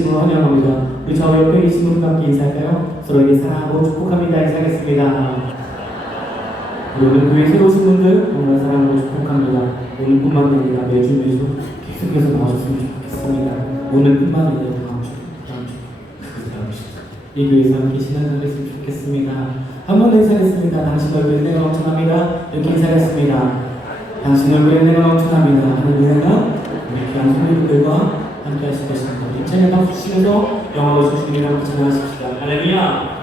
진심으로 환영합니다. 우리 저 옆에 계신 분과 함께 인사할까요? 서로에게 사랑하고 축복합니다. 인사하겠습니다. 오늘 교회 새로 오신 분들 정말 사랑하고 축복합니다. 오늘뿐만 아니라 매주 계속해서 나와줬으면 좋겠습니다. 오늘뿐만 아니라 다음 주 이 교회에서 함께 신앙하겠으면 좋겠습니다. 한 번 더 인사하겠습니다. 당신 얼굴에 내가 넘쳐납니다. 이렇게 인사하겠습니다. 당신 얼굴에 내가 넘쳐납니다. 하는 은혜가 우리 귀한 성도님들과 함께 하실 것입니다. 힘차게 박수 치면서 영화로 주님이라고 찬양하십시다. 할렐루야.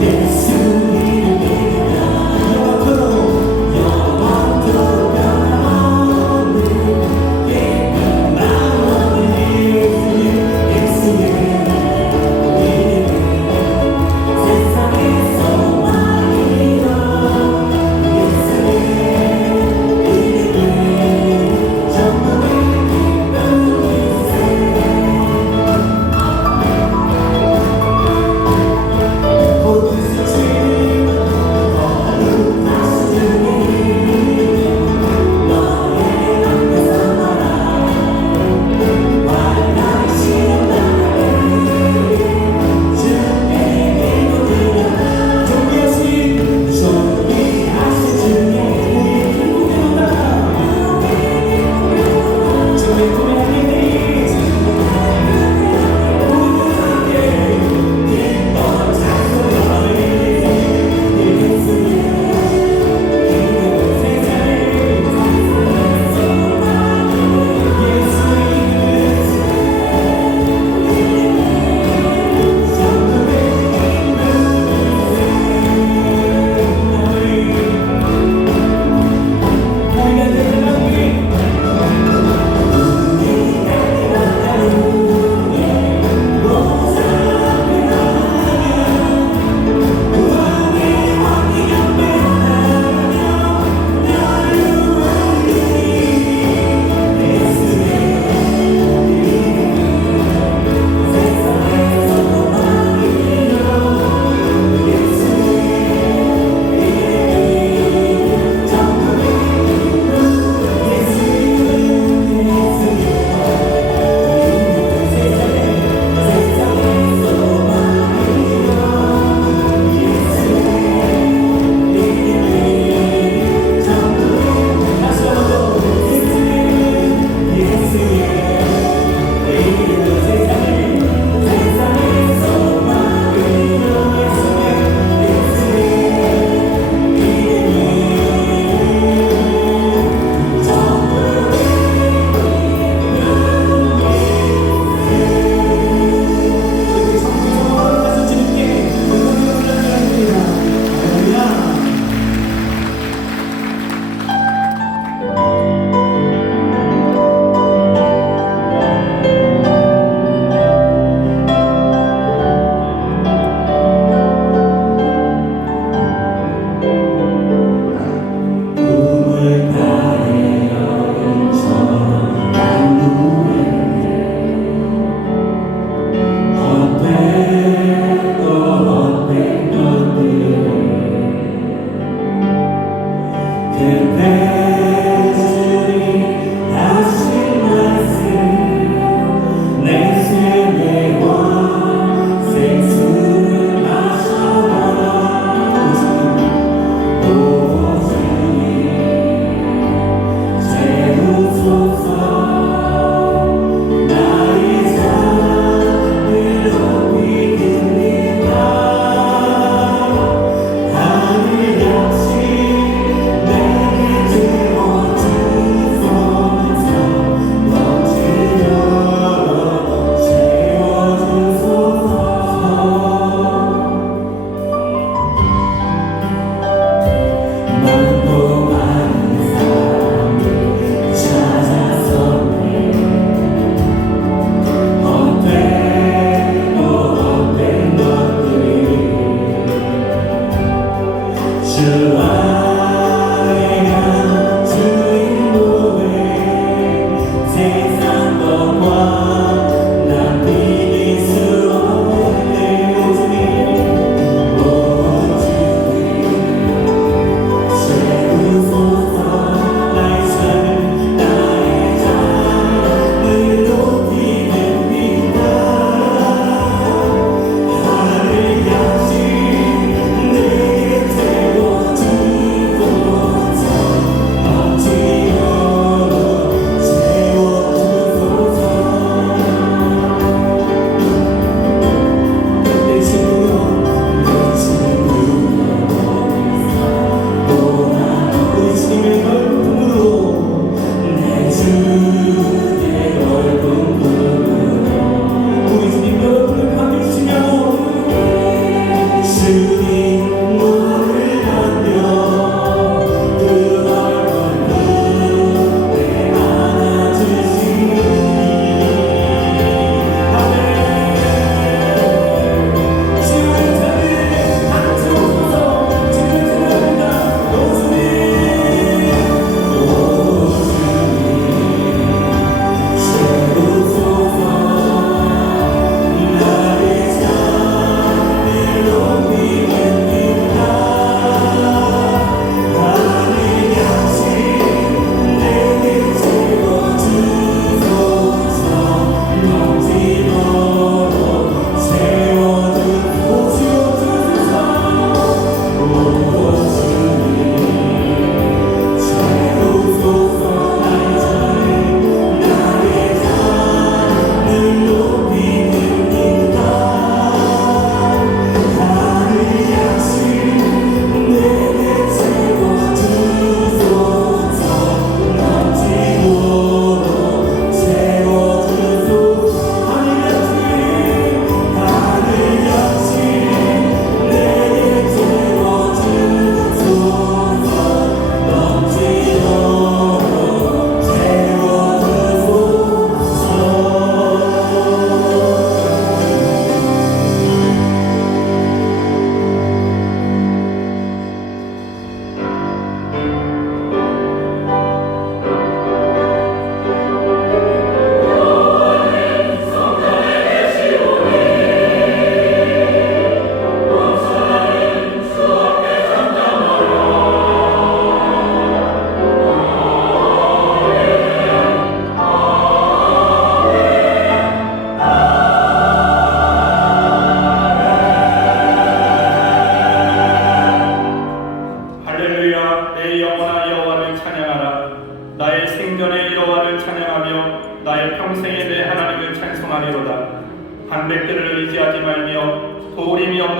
예수님을 믿으며 영원토록 변함없는 기쁜 마음으로 예수님을 믿으며 세상의 소망이로 예수의 이름을 전부를 기쁜 인생 모든 수치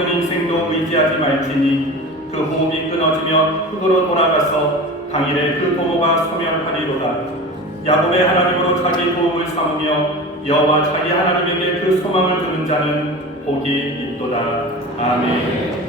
모든 인생도 의지하지 말지니 그 호흡이 끊어지면 흙으로 돌아가서 당일에 그 도모가 소멸하리로다. 야곱의 하나님으로 자기 도움을 삼으며 여호와 자기 하나님에게 그 소망을 두는 자는 복이 있도다. 아멘.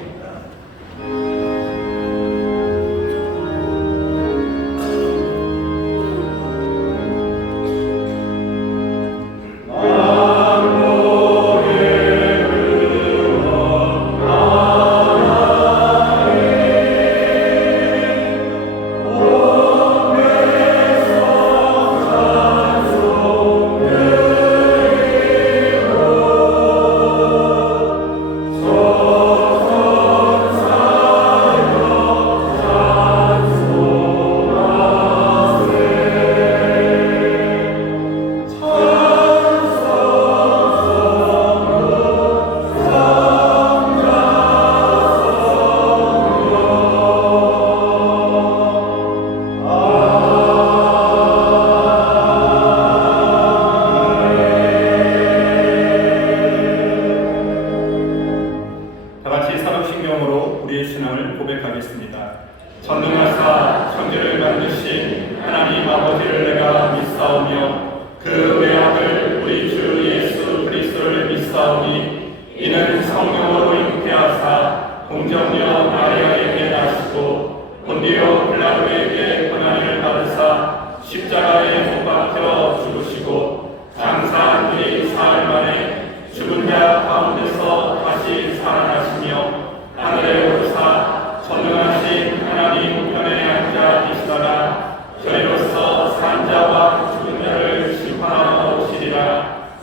전능하사 천지를 만드신 하나님 아버지를 내가 믿사오며 그 외아들 우리 주 예수 그리스도를 믿사오니 이는 성령으로 잉태하사 공정녀 마리아에게 나시고 본디오 빌라도에게 고난을 받으사 십자가에 못 박혀 죽으시고 장사한 뒤 사흘 만에 죽은 자 가운데서 다시 살아나시며 하늘에 오르사 전능하신 하나님 우편에 앉아 계시다가 저희로서 산 자와 죽은 자를 심판하러 오시리라.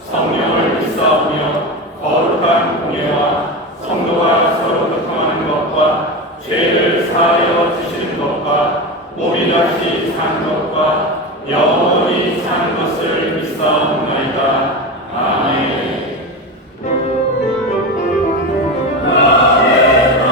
성령을 믿사오며 거룩한 공예와 성도가 서로 교통하는 것과 죄를 사하여 주시는 것과 몸이 다시 산 것과 영원히 사는 것을 믿사옵나이다. 아멘. 아멘.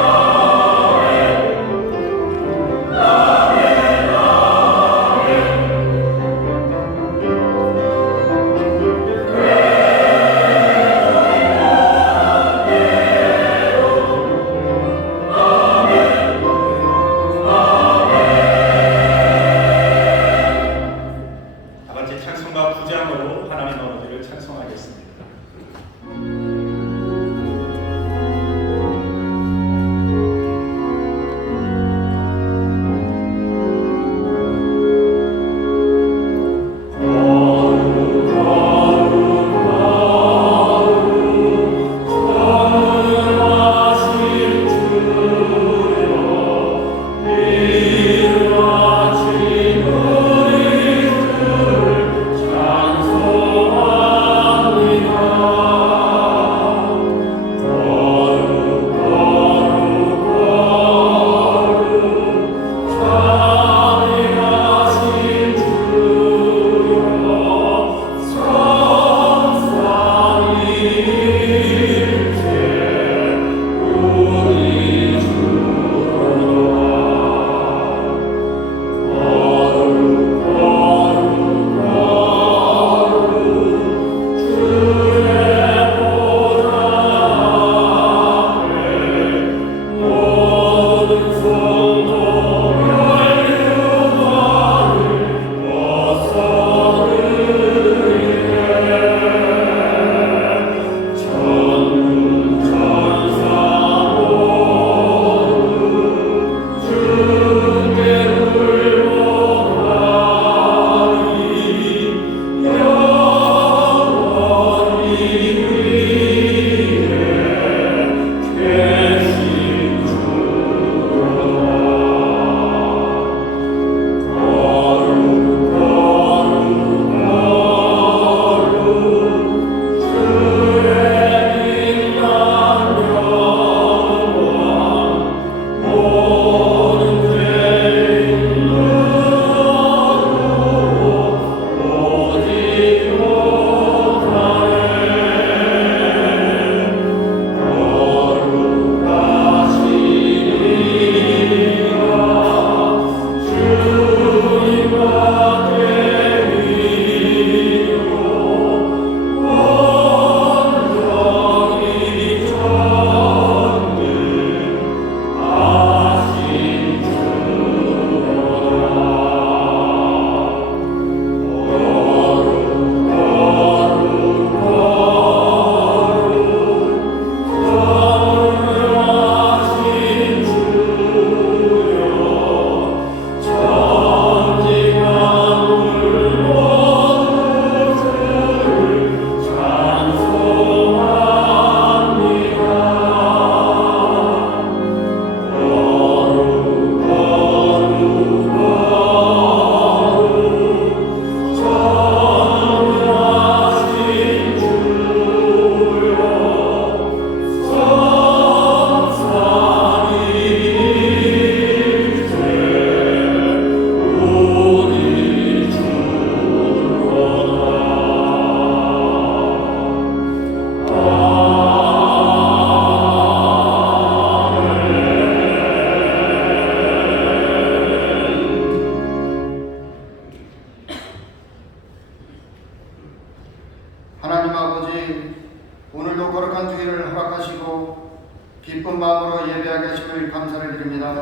소망으로 예배하게 하심을 감사를 드립니다.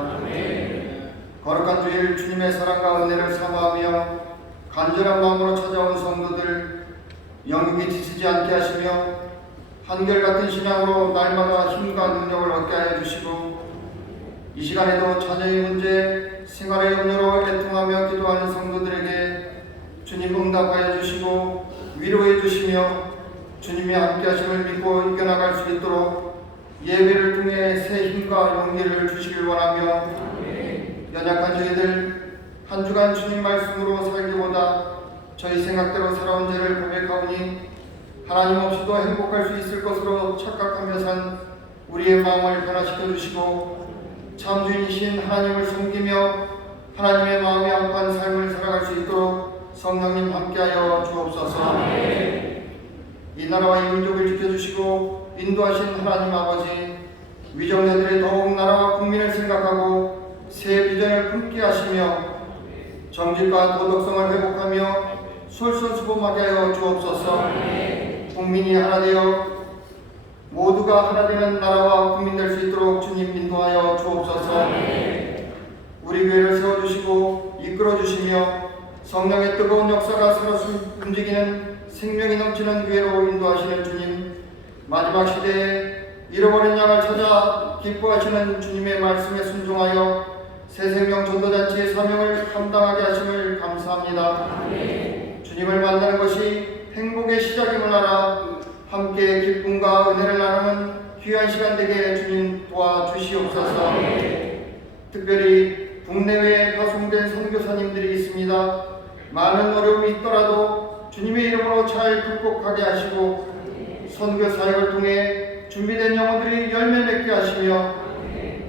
거룩한 주일 주님의 사랑과 은혜를 사모하며 간절한 마음으로 찾아온 성도들 영육이 지치지 않게 하시며 한결같은 신앙으로 날마다 힘과 능력을 얻게 하여 주시고 이 시간에도 자녀의 문제, 생활의 염려로 애통하며 기도하는 성도들에게 주님 응답하여 주시고 위로해 주시며 주님이 함께 하심을 믿고 이겨나갈 수 있도록 예배를 통해 새 힘과 용기를 주시길 원하며 연약한 저희들 한 주간 주님 말씀으로 살기보다 저희 생각대로 살아온 죄를 고백하오니 하나님 없이도 행복할 수 있을 것으로 착각하며 산 우리의 마음을 변화시켜 주시고 참 주인이신 하나님을 섬기며 하나님의 마음에 합한 삶을 살아갈 수 있도록 성령님 함께하여 주옵소서. 이 나라와 이 민족을 지켜주시고 인도하신 하나님 아버지, 위정자들의 더욱 나라와 국민을 생각하고 새 비전을 품게 하시며 정직과 도덕성을 회복하며 솔선수범하게 하여 주옵소서. 국민이 하나 되어 모두가 하나 되는 나라와 국민 될 수 있도록 주님 인도하여 주옵소서. 우리 교회를 세워주시고 이끌어주시며 성령의 뜨거운 역사가 살아서 움직이는 생명이 넘치는 교회로 인도하시는 주님, 마지막 시대에 잃어버린 양을 찾아 기뻐하시는 주님의 말씀에 순종하여 새 생명 전도잔치의 사명을 감당하게 하심을 감사합니다. 주님을 만나는 것이 행복의 시작임을 알아 함께 기쁨과 은혜를 나누는 귀한 시간 되게 주님 도와주시옵소서. 특별히 국내외에 파송된 선교사님들이 있습니다. 많은 어려움이 있더라도 주님의 이름으로 잘 극복하게 하시고 선교 사역을 통해 준비된 영혼들이 열매 맺게 하시며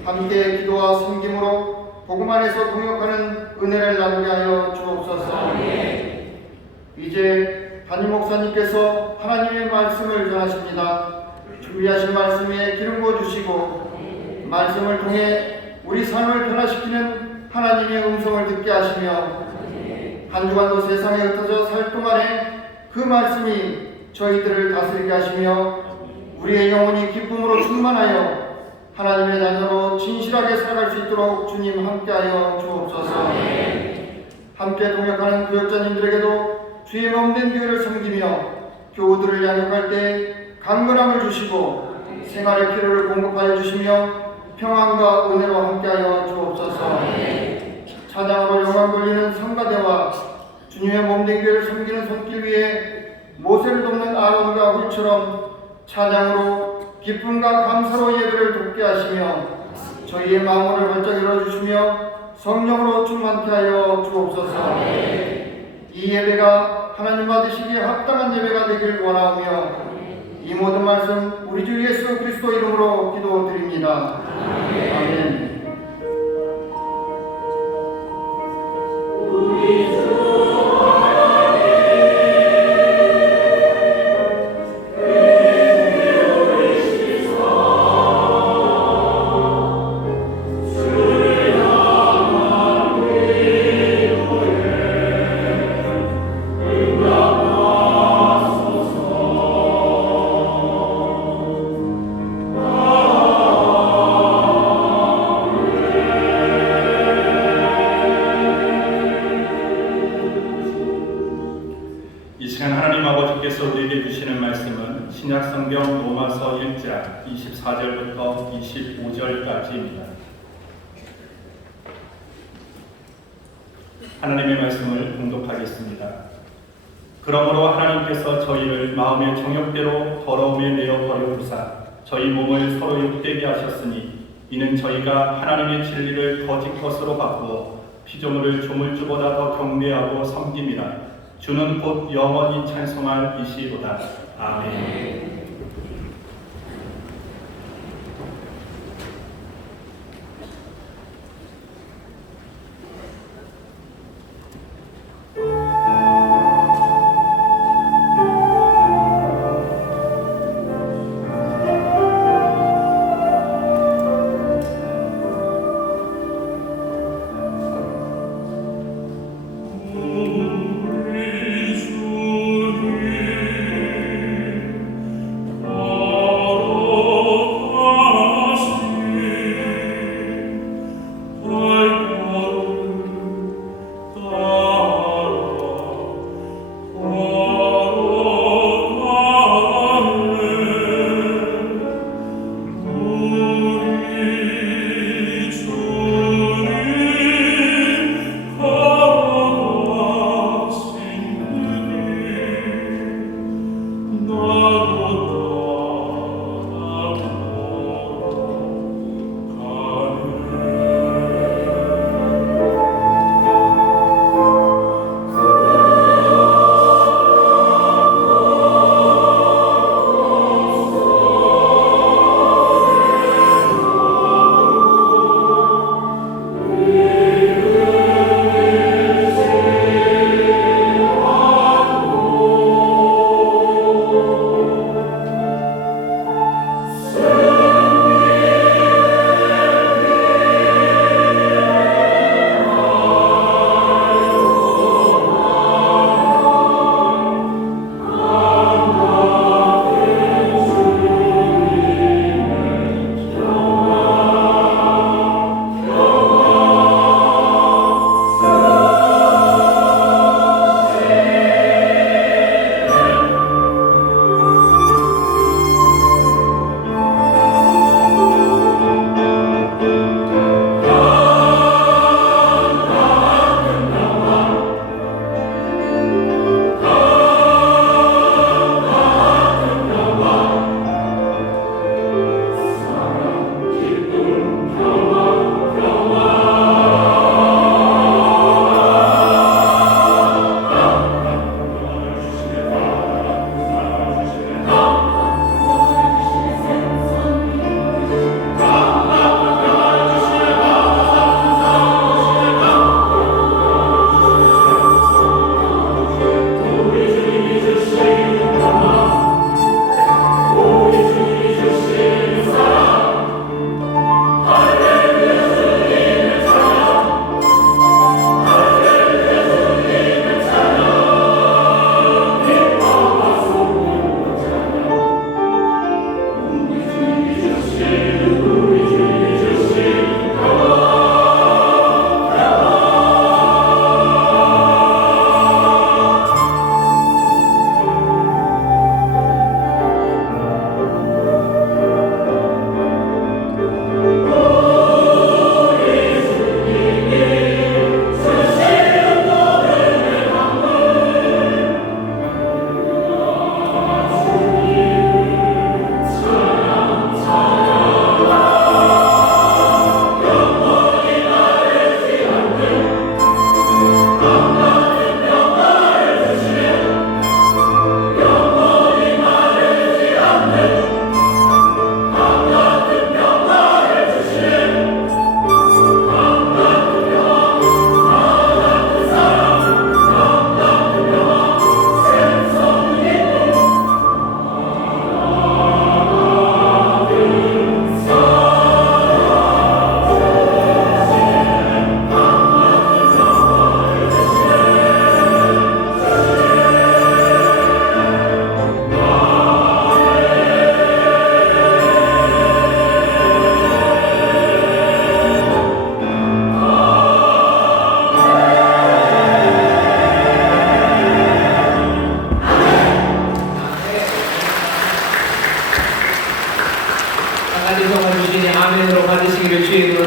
함께 기도와 섬김으로 복음 안에서 동역하는 은혜를 나누게 하여 주옵소서. 이제 담임 목사님께서 하나님의 말씀을 전하십니다. 준비하신 말씀에 기름 부어 주시고 말씀을 통해 우리 삶을 변화시키는 하나님의 음성을 듣게 하시며 한 주간도 세상에 흩어져 살 동안에 그 말씀이 저희들을 다스리게 하시며 우리의 영혼이 기쁨으로 충만하여 하나님의 자녀로 진실하게 살아갈 수 있도록 주님 함께하여 주옵소서. 함께 동역하는 교역자님들에게도 주의 몸된 교회를 섬기며 교우들을 양육할 때 강건함을 주시고 생활의 필요를 공급하여 주시며 평안과 은혜로 함께하여 주옵소서. 찬양으로 영광 돌리는 성가대와 주님의 몸된 교회를 섬기는 손길 위에 모세를 돕는 아론과 훌처럼 찬양으로 기쁨과 감사로 예배를 돕게 하시며 저희의 마음을 활짝 열어주시며 성령으로 충만케 하여 주옵소서. 이 예배가 하나님 받으시기에 합당한 예배가 되길 원하오며 이 모든 말씀 우리 주 예수 그리스도 이름으로 기도드립니다. 아멘. 신약성경 로마서 1장 24절부터 25절까지입니다. 하나님의 말씀을 봉독하겠습니다. 그러므로 하나님께서 저희를 마음의 정욕대로 더러움에 내어 버려두사 저희 몸을 서로 욕되게 하셨으니 이는 저희가 하나님의 진리를 거짓 것으로 바꾸어 피조물을 조물주보다 더 경배하고 섬김이라. 주는 곧 영원히 찬송할 이시로다. 아멘.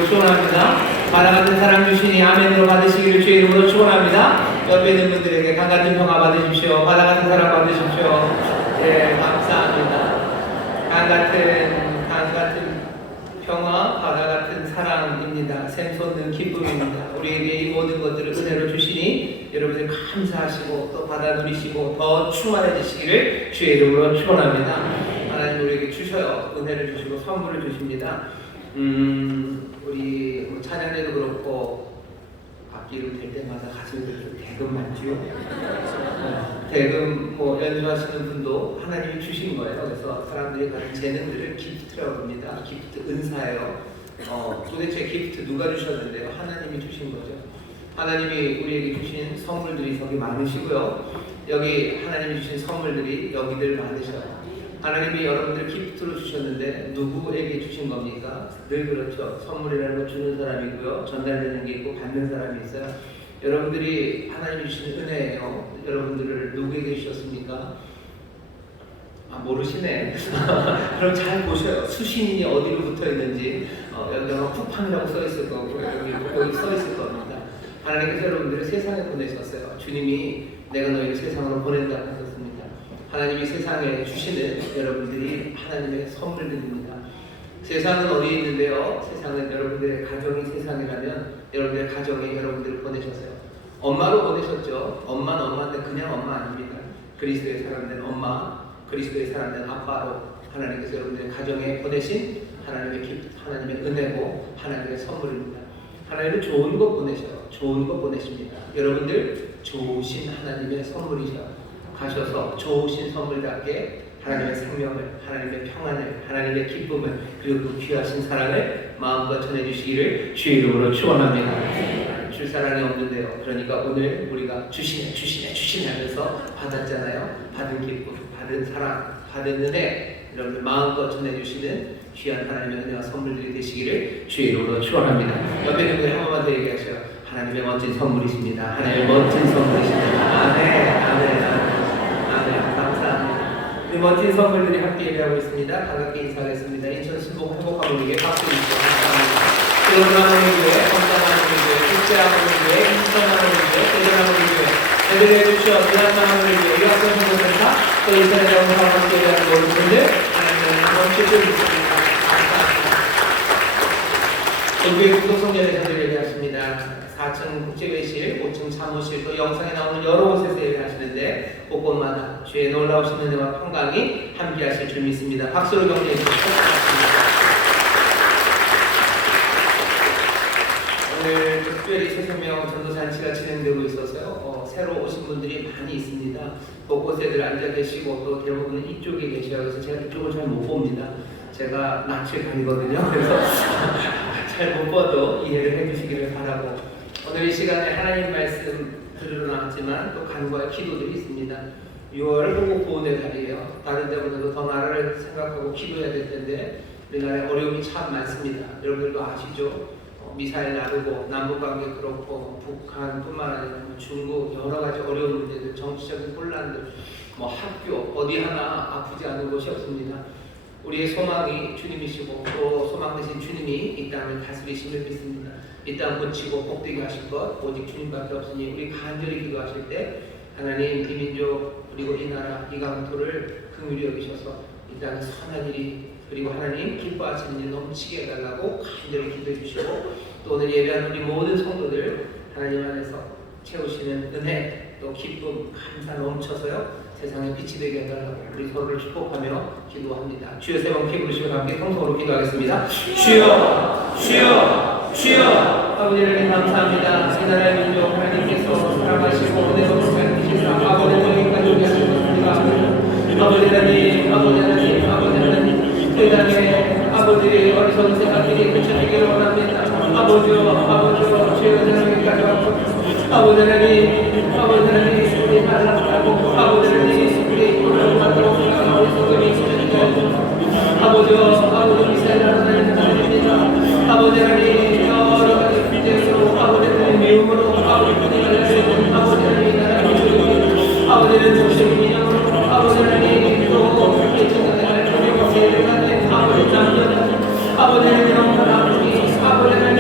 이름으로 축원합니다. 바다 같은 사랑 주시니 아멘으로 받으시기를 주의 이름으로 축원합니다. 옆에 있는 분들에게 강 같은 평화 받으십시오. 바다 같은 사랑 받으십시오. 예, 감사합니다. 강 같은 평화, 바다 같은 사랑입니다. 샘솟는 기쁨입니다. 우리에게 이 모든 것들을 은혜로 주시니 여러분들 감사하시고 또 받아 누리시고 더 충만해지시기를 주의 이름으로 축원합니다. 하나님 우리에게 주셔요. 은혜를 주시고 선물을 주십니다. 우리 뭐 찬양에도 그렇고 악기를 댈 때마다 가슴이 좀 대금 맞지요? 대금 뭐 연주하시는 분도 하나님이 주신 거예요. 그래서 사람들이 가진 재능들을 기프트라고 합니다. 기프트 은사예요. 도대체 기프트 누가 주셨는데요? 하나님이 주신 거죠. 하나님이 우리에게 주신 선물들이 저기 많으시고요. 여기 하나님이 주신 선물들이 여기들 많으셔요. 하나님이 여러분들 기프트로 주셨는데 누구에게 주신 겁니까? 늘 그렇죠. 선물이라는 거 주는 사람이고요. 전달되는 게 있고 받는 사람이 있어요. 여러분들이 하나님이 주신 은혜예요. 여러분들을 누구에게 주셨습니까? 모르시네. 그럼 잘 보셔요. 수신인이 어디로 붙어 있는지 여기가 쿠팡이라고 써 있을 거고 여기 써 있을 겁니다. 하나님께서 여러분들을 세상에 보내셨어요. 주님이 내가 너희를 세상으로 보낸다고 하셨습니다. 하나님이 세상에 주시는 여러분들이 하나님의 선물들입니다. 세상은 어디에 있는데요? 세상은 여러분들의 가정이 세상이라면 여러분들의 가정에 여러분들을 보내셨어요. 엄마로 보내셨죠. 엄마는 엄마인데 그냥 엄마 아닙니다. 그리스도의 사람된 엄마, 그리스도의 사람된 아빠로 하나님께서 여러분들의 가정에 보내신 하나님의 기쁨, 하나님의 은혜고 하나님의 선물입니다. 하나님은 좋은 것 보내셔요. 좋은 것 보내십니다. 여러분들 좋으신 하나님의 선물이셔. 가셔서 좋으신 선물답게 하나님의 생명을, 하나님의 평안을, 하나님의 기쁨을 그리고 그 귀하신 사랑을 마음껏 전해주시기를 주의 이름으로 축원합니다. 줄 사랑이 없는데요. 그러니까 오늘 우리가 주시네 하면서 받았잖아요. 받은 기쁨, 받은 사랑, 받은 은혜 여러분들 마음껏 전해주시는 귀한 하나님의 은혜와 선물들이 되시기를 주의 이름으로 축원합니다. 옆에 있는 분이 한 번만 더 얘기하셔요. 하나님의 멋진 선물이십니다. 하나님의 멋진 선물이십니다. 아멘. 감사합니다. 이 멋진 선물들이 함께 예배하고 있습니다. 반갑게 인사하겠습니다. 인천 신복 행복하모니에게 박수 주시고 감사합니다. 기록하모니교회, 건강하모니교회, 국제하모니교회, 인천하모니교회, 대전하모니교회, 애들의 주시어, 대한하모니교회, 유학생선교센터, 또 인천에 나오는 함께 예배하는 모든 분들 하나님의 멋지게 있습니다. 감사합니다. 교회 구독성전에 저들 예배하십니다. 4층 국제회의실, 5층 사무실, 또 영상에 나오는 여러 곳에서 예배하시는데 곳곳마다 주의 놀라우신 은혜와 평강이 함께하실 줄 믿습니다. 박수로 격려해 주시기 바랍니다. 오늘 특별히 새생명 전도잔치가 진행되고 있어서요. 새로 오신 분들이 많이 있습니다. 곳곳에들 앉아 계시고 또 대부분은 이쪽에 계셔요. 그래서 제가 이쪽을 잘 못 봅니다. 제가 낯을 가리거든요. 그래서 잘 못 봐도 이해를 해주시기를 바라고 오늘 이 시간에 하나님 말씀 들으러 나왔지만 또 간구할 기도들이 있습니다. 6월 한국 구원의 달이에요. 다른 데보다도 더 나라를 생각하고 기도해야 될 텐데 우리나라에 어려움이 참 많습니다. 여러분들도 아시죠? 미사일 나르고 남북관계 그렇고 북한뿐만 아니라 중국 여러 가지 어려운 문제들, 정치적인 혼란들, 학교 어디 하나 아프지 않은 곳이 없습니다. 우리의 소망이 주님이시고 또 소망 되신 주님이 이 땅을 다스리심을 믿습니다. 이 땅 고치고 복되게 하실 것 오직 주님밖에 없으니 우리 간절히 기도하실 때 하나님 이 민족 그리고 이 나라 이 강토를 긍휼히 여기셔서 이 땅에 선한 일이 그리고 하나님 기뻐하시는 일 넘치게 해달라고 간절히 기도해 주시고 또 오늘 예배하는 우리 모든 성도들 하나님 안에서 채우시는 은혜 또 기쁨 감사 넘쳐서요 세상에 빛이 되게 해달라고 우리 서로를 축복하며 기도합니다. 주여 세 번 피 부르시고 함께 통성으로 기도하겠습니다. 주여 주여 주여 아버지 하나님 감사합니다. 이 나라의 민족 하나님께서 사랑하시고 은혜로 살피시사 아버지 여기까지 오게 하신 것입니다. 아버지 하나님 아버지 하나님 아버지 하나님 이 땅에 아버지 어리석은 생각들이 그쳐지기를 원합니다. 아버지여 주여 하나님께까지 왔고 아버지 하나님 우리 말라고 아버지 하나님 우리 오늘 만들어 생각하고 성경이 있으시죠. 아버지여 미사일 하나님 감사드립니다. 아버지 하나님 여러 가지 문제로 아버지 하나님 미움으로 아버지 하나님 아버지 하나님 나라를 아버지는 조심이요 아버지 하나님 또 예천하는 하나님 아버지 남편 아버지 하나님 영원한 아버지 아버지 하나님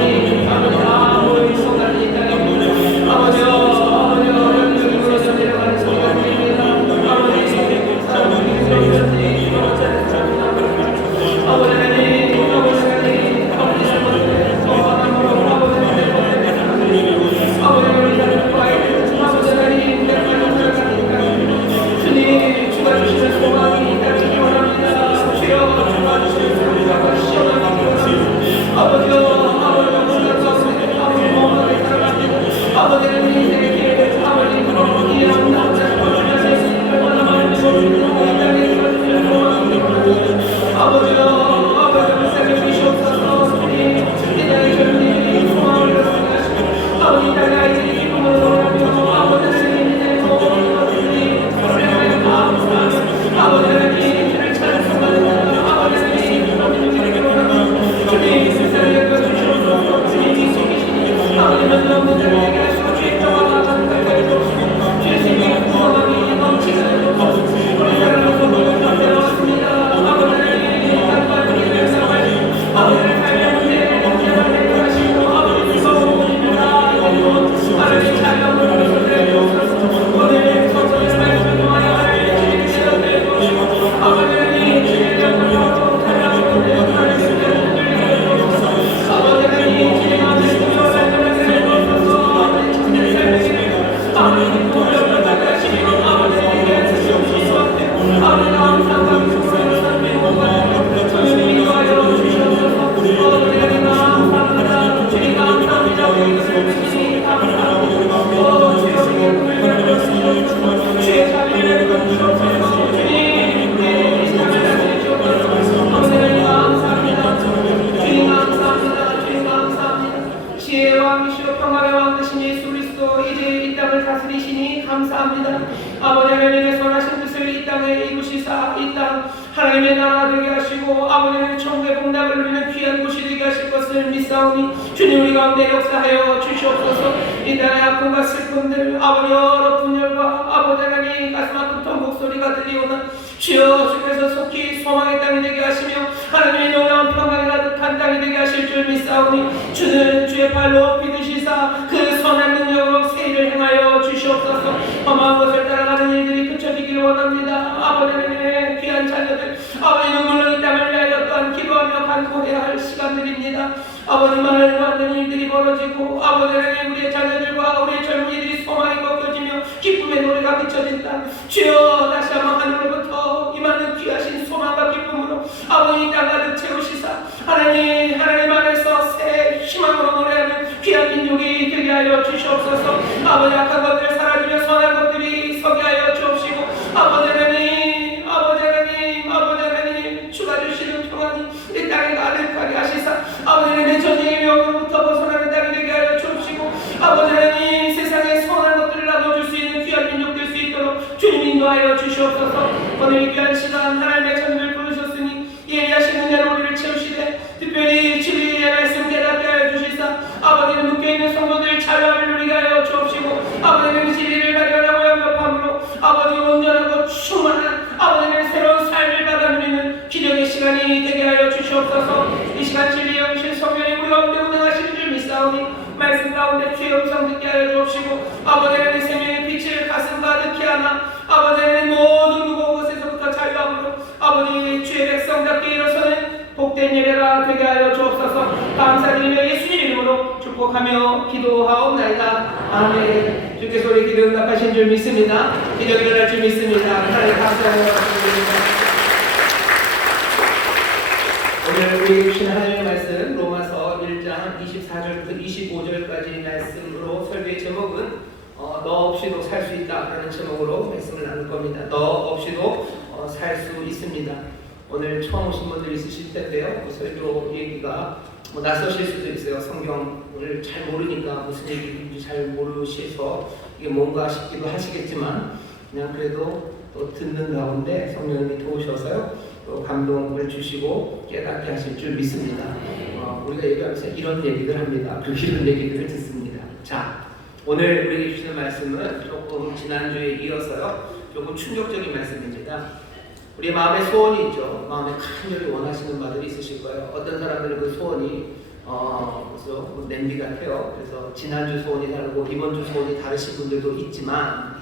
아버지 하나님의 선하신 뜻을 이 땅에 이루시사 이 땅 하나님의 나라 되게 하시고 아버지는 천국의 복락을 누리는 귀한 곳이 되게 하실 것을 믿사오니 주님 우리 가운데 역사하여 주시옵소서. 이 땅의 아픔과 슬픔들 아버지 여러 분열과 아버지 하나님 가슴 아픈 목소리가 들리오는 주여 주께서 속히 소망의 땅이 되게 하시며 하나님의 놀라운 평강이 가득한 땅이 되게 하실 줄 믿사오니 주는 주의 발로 비드시사 그 선한 능력으로 세일을 행하여 주시옵소서. 험한 것을 따라가는 일들이 그쳐지기를 원합니다. 아버지 하나님의 귀한 자녀들 아버지 눈물로 이 땅을 위하여 또한 기도하며 간구해야 할 시간들입니다. 아버지 말을 받는 일들이 벌어지고 아버지 하나님 우리의 자녀들과 우리의 젊은이들이 소망이 꺾여지며 기쁨의 노래가 비춰진다. 주여 다시 한번 하늘로부터 임하는 귀하신 소망과 기쁨으로 아버지 땅 가득 채우시사 하나님 안에서 새 희망으로 노래하는 귀한 민족이 되게 하여 주시옵소서. 아버지 악한 것들 사라지며 선한 것들이 서게 하여 주옵시고 아버지 하나님 주가 주시는 평안이 이 땅에 가득하게 하시사 아버지 하나님 전쟁의 위험으로부터 벗어나는 땅이 되게 하여 주옵시고 아버지 하나님 세상에 선한 것들을 나눠줄 수 있는 귀한 민족 될 수 있도록 주님 인도하여 주시옵소서. 오늘 이 귀한 시간 하나님의 자녀를 부르셨으니 예리하신 은혜로 우리를 채우시되 특별히 진리의 말씀 깨닫게 하여 주시사 아버지는 묶여있는 성도들 자유함을 누리게 하여 주옵시고 아버지는 진리를 발견하고 영접함으로 아버지 온전하고 충만한 아버지는 새로운 삶을 받아 누리는 기적의 시간이 되게 하여 주시옵소서. 이 시간 진리의 영신 성령이 우리 가운데 운행하시는 줄 믿사오니 말씀 가운데 주의 음성 듣게 하여 주옵시고 아버지 하나님 생명의 빛을 가슴 가득히 하나 아버지 하나님 모든 무거운 것에서부터 자유함으로 아버지 주의 백성답게 일어서는 복된 예배가 되게 하여 주옵소서. 감사드리며 예수님 이름으로 축복하며 기도하옵나이다. 아멘. 주께서 우리 기도 응답하신 줄 믿습니다. 기도 일어날 줄 믿습니다. 하나님 감사합니다. 오늘 우리 주신 하나님의 말씀 로마서 1장 24절부터 25절까지 말씀으로 설교의 제목은 너 없이도 살 수 있다라는 제목으로 말씀을 나눌 겁니다. 너 없이도 살 수 있습니다. 오늘 처음 오신 분들 있으실 텐데요. 설교 얘기가 낯서실 수도 있어요. 성경을 잘 모르니까 무슨 얘기인지 잘 모르셔서 이게 뭔가 싶기도 하시겠지만 그냥 그래도 또 듣는 가운데 성령님이 도우셔서요. 또 감동을 주시고 깨닫게 하실 줄 믿습니다. 우리가 얘기하면서 이런 얘기들 합니다. 그 이런 얘기들을 듣습니다. 자, 오늘 우리 주시는 말씀은 조금 지난주에 이어서요. 조금 충격적인 말씀입니다. 우리 마음에 소원이 있죠. 마음에 간절히 원하시는 바들이 있으실 거예요. 어떤 사람들은 그 소원이 그래서 냄비 같아요. 그래서 지난주 소원이 다르고 이번 주 소원이 다르신 분들도 있지만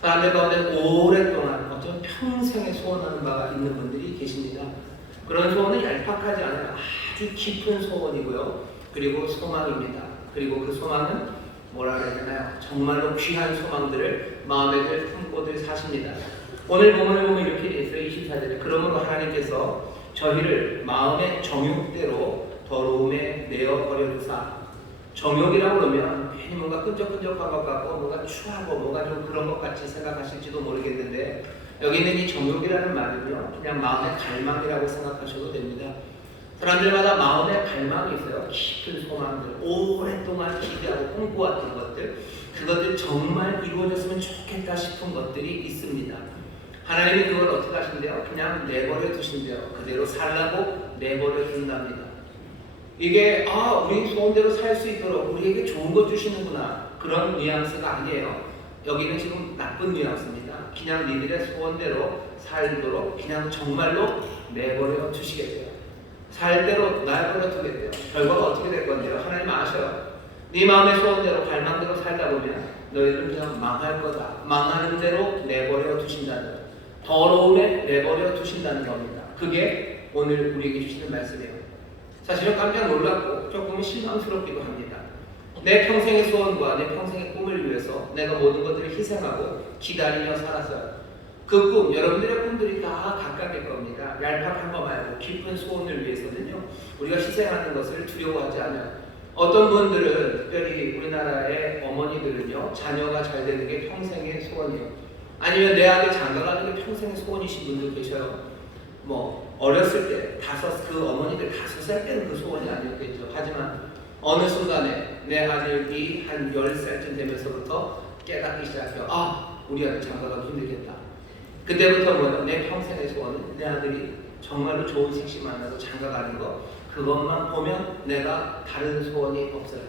사람들 가운데 오랫동안 어떤 평생에 소원하는 바가 있는 분들이 계십니다. 그런 소원은 얄팍하지 않아요. 아주 깊은 소원이고요. 그리고 소망입니다. 그리고 그 소망은 뭐라 그래야 되나요? 정말로 귀한 소망들을 마음에 품고들 사십니다. 오늘 본문을 보면 이렇게 되어 있어요. 24절에 그러므로 하나님께서 저희를 마음의 정욕대로 더러움에 내어버려 주사. 정욕이라고 그러면 괜히 뭔가 끈적끈적한 것 같고 뭔가 추하고 뭔가 좀 그런 것 같이 생각하실지도 모르겠는데 여기 있는 이 정욕이라는 말은요 그냥 마음의 갈망이라고 생각하셔도 됩니다. 사람들마다 마음의 갈망이 있어요. 깊은 소망들, 오랫동안 기대하고 꿈꿔왔던 것들, 그것들 정말 이루어졌으면 좋겠다 싶은 것들이 있습니다. 하나님이 그걸 어떻게 하신대요? 그냥 내버려 두신대요. 그대로 살라고 내버려 준답니다. 이게 우리 소원대로 살 수 있도록 우리에게 좋은 것 주시는구나 그런 뉘앙스가 아니에요. 여기는 지금 나쁜 뉘앙스입니다. 그냥 니들의 소원대로 살도록 그냥 정말로 내버려 두시겠대요. 살대로 내버려 두겠대요. 결과가 어떻게 될 건데요? 하나님 아셔요. 네 마음의 소원대로 갈망대로 살다 보면 너희들 그냥 망할 거다. 망하는 대로 내버려 두신다는 거예요. 더러움에 내버려 두신다는 겁니다. 그게 오늘 우리에게 주시는 말씀이에요. 사실은 깜짝 놀랐고 조금 실망스럽기도 합니다. 내 평생의 소원과 내 평생의 꿈을 위해서 내가 모든 것들을 희생하고 기다리며 살았어요. 그 꿈, 여러분들의 꿈들이 다 각각일 겁니다. 얄팍한 거 말고 깊은 소원을 위해서는요 우리가 희생하는 것을 두려워하지 않아요. 어떤 분들은 특별히 우리나라의 어머니들은요 자녀가 잘 되는 게 평생의 소원이에요. 아니면 내 아들 장가가는 게 평생의 소원이신 분들 계셔요. 어렸을 때 그 어머니들 5살 때는 그 소원이 아니었겠죠. 하지만 어느 순간에 내 아들이 한 10살쯤 되면서부터 깨닫기 시작해요. 우리 아들 장가가기 힘들겠다. 그때부터 뭐야? 내 평생의 소원은 내 아들이 정말로 좋은 색시 만나서 장가가는 거, 그것만 보면 내가 다른 소원이 없어요.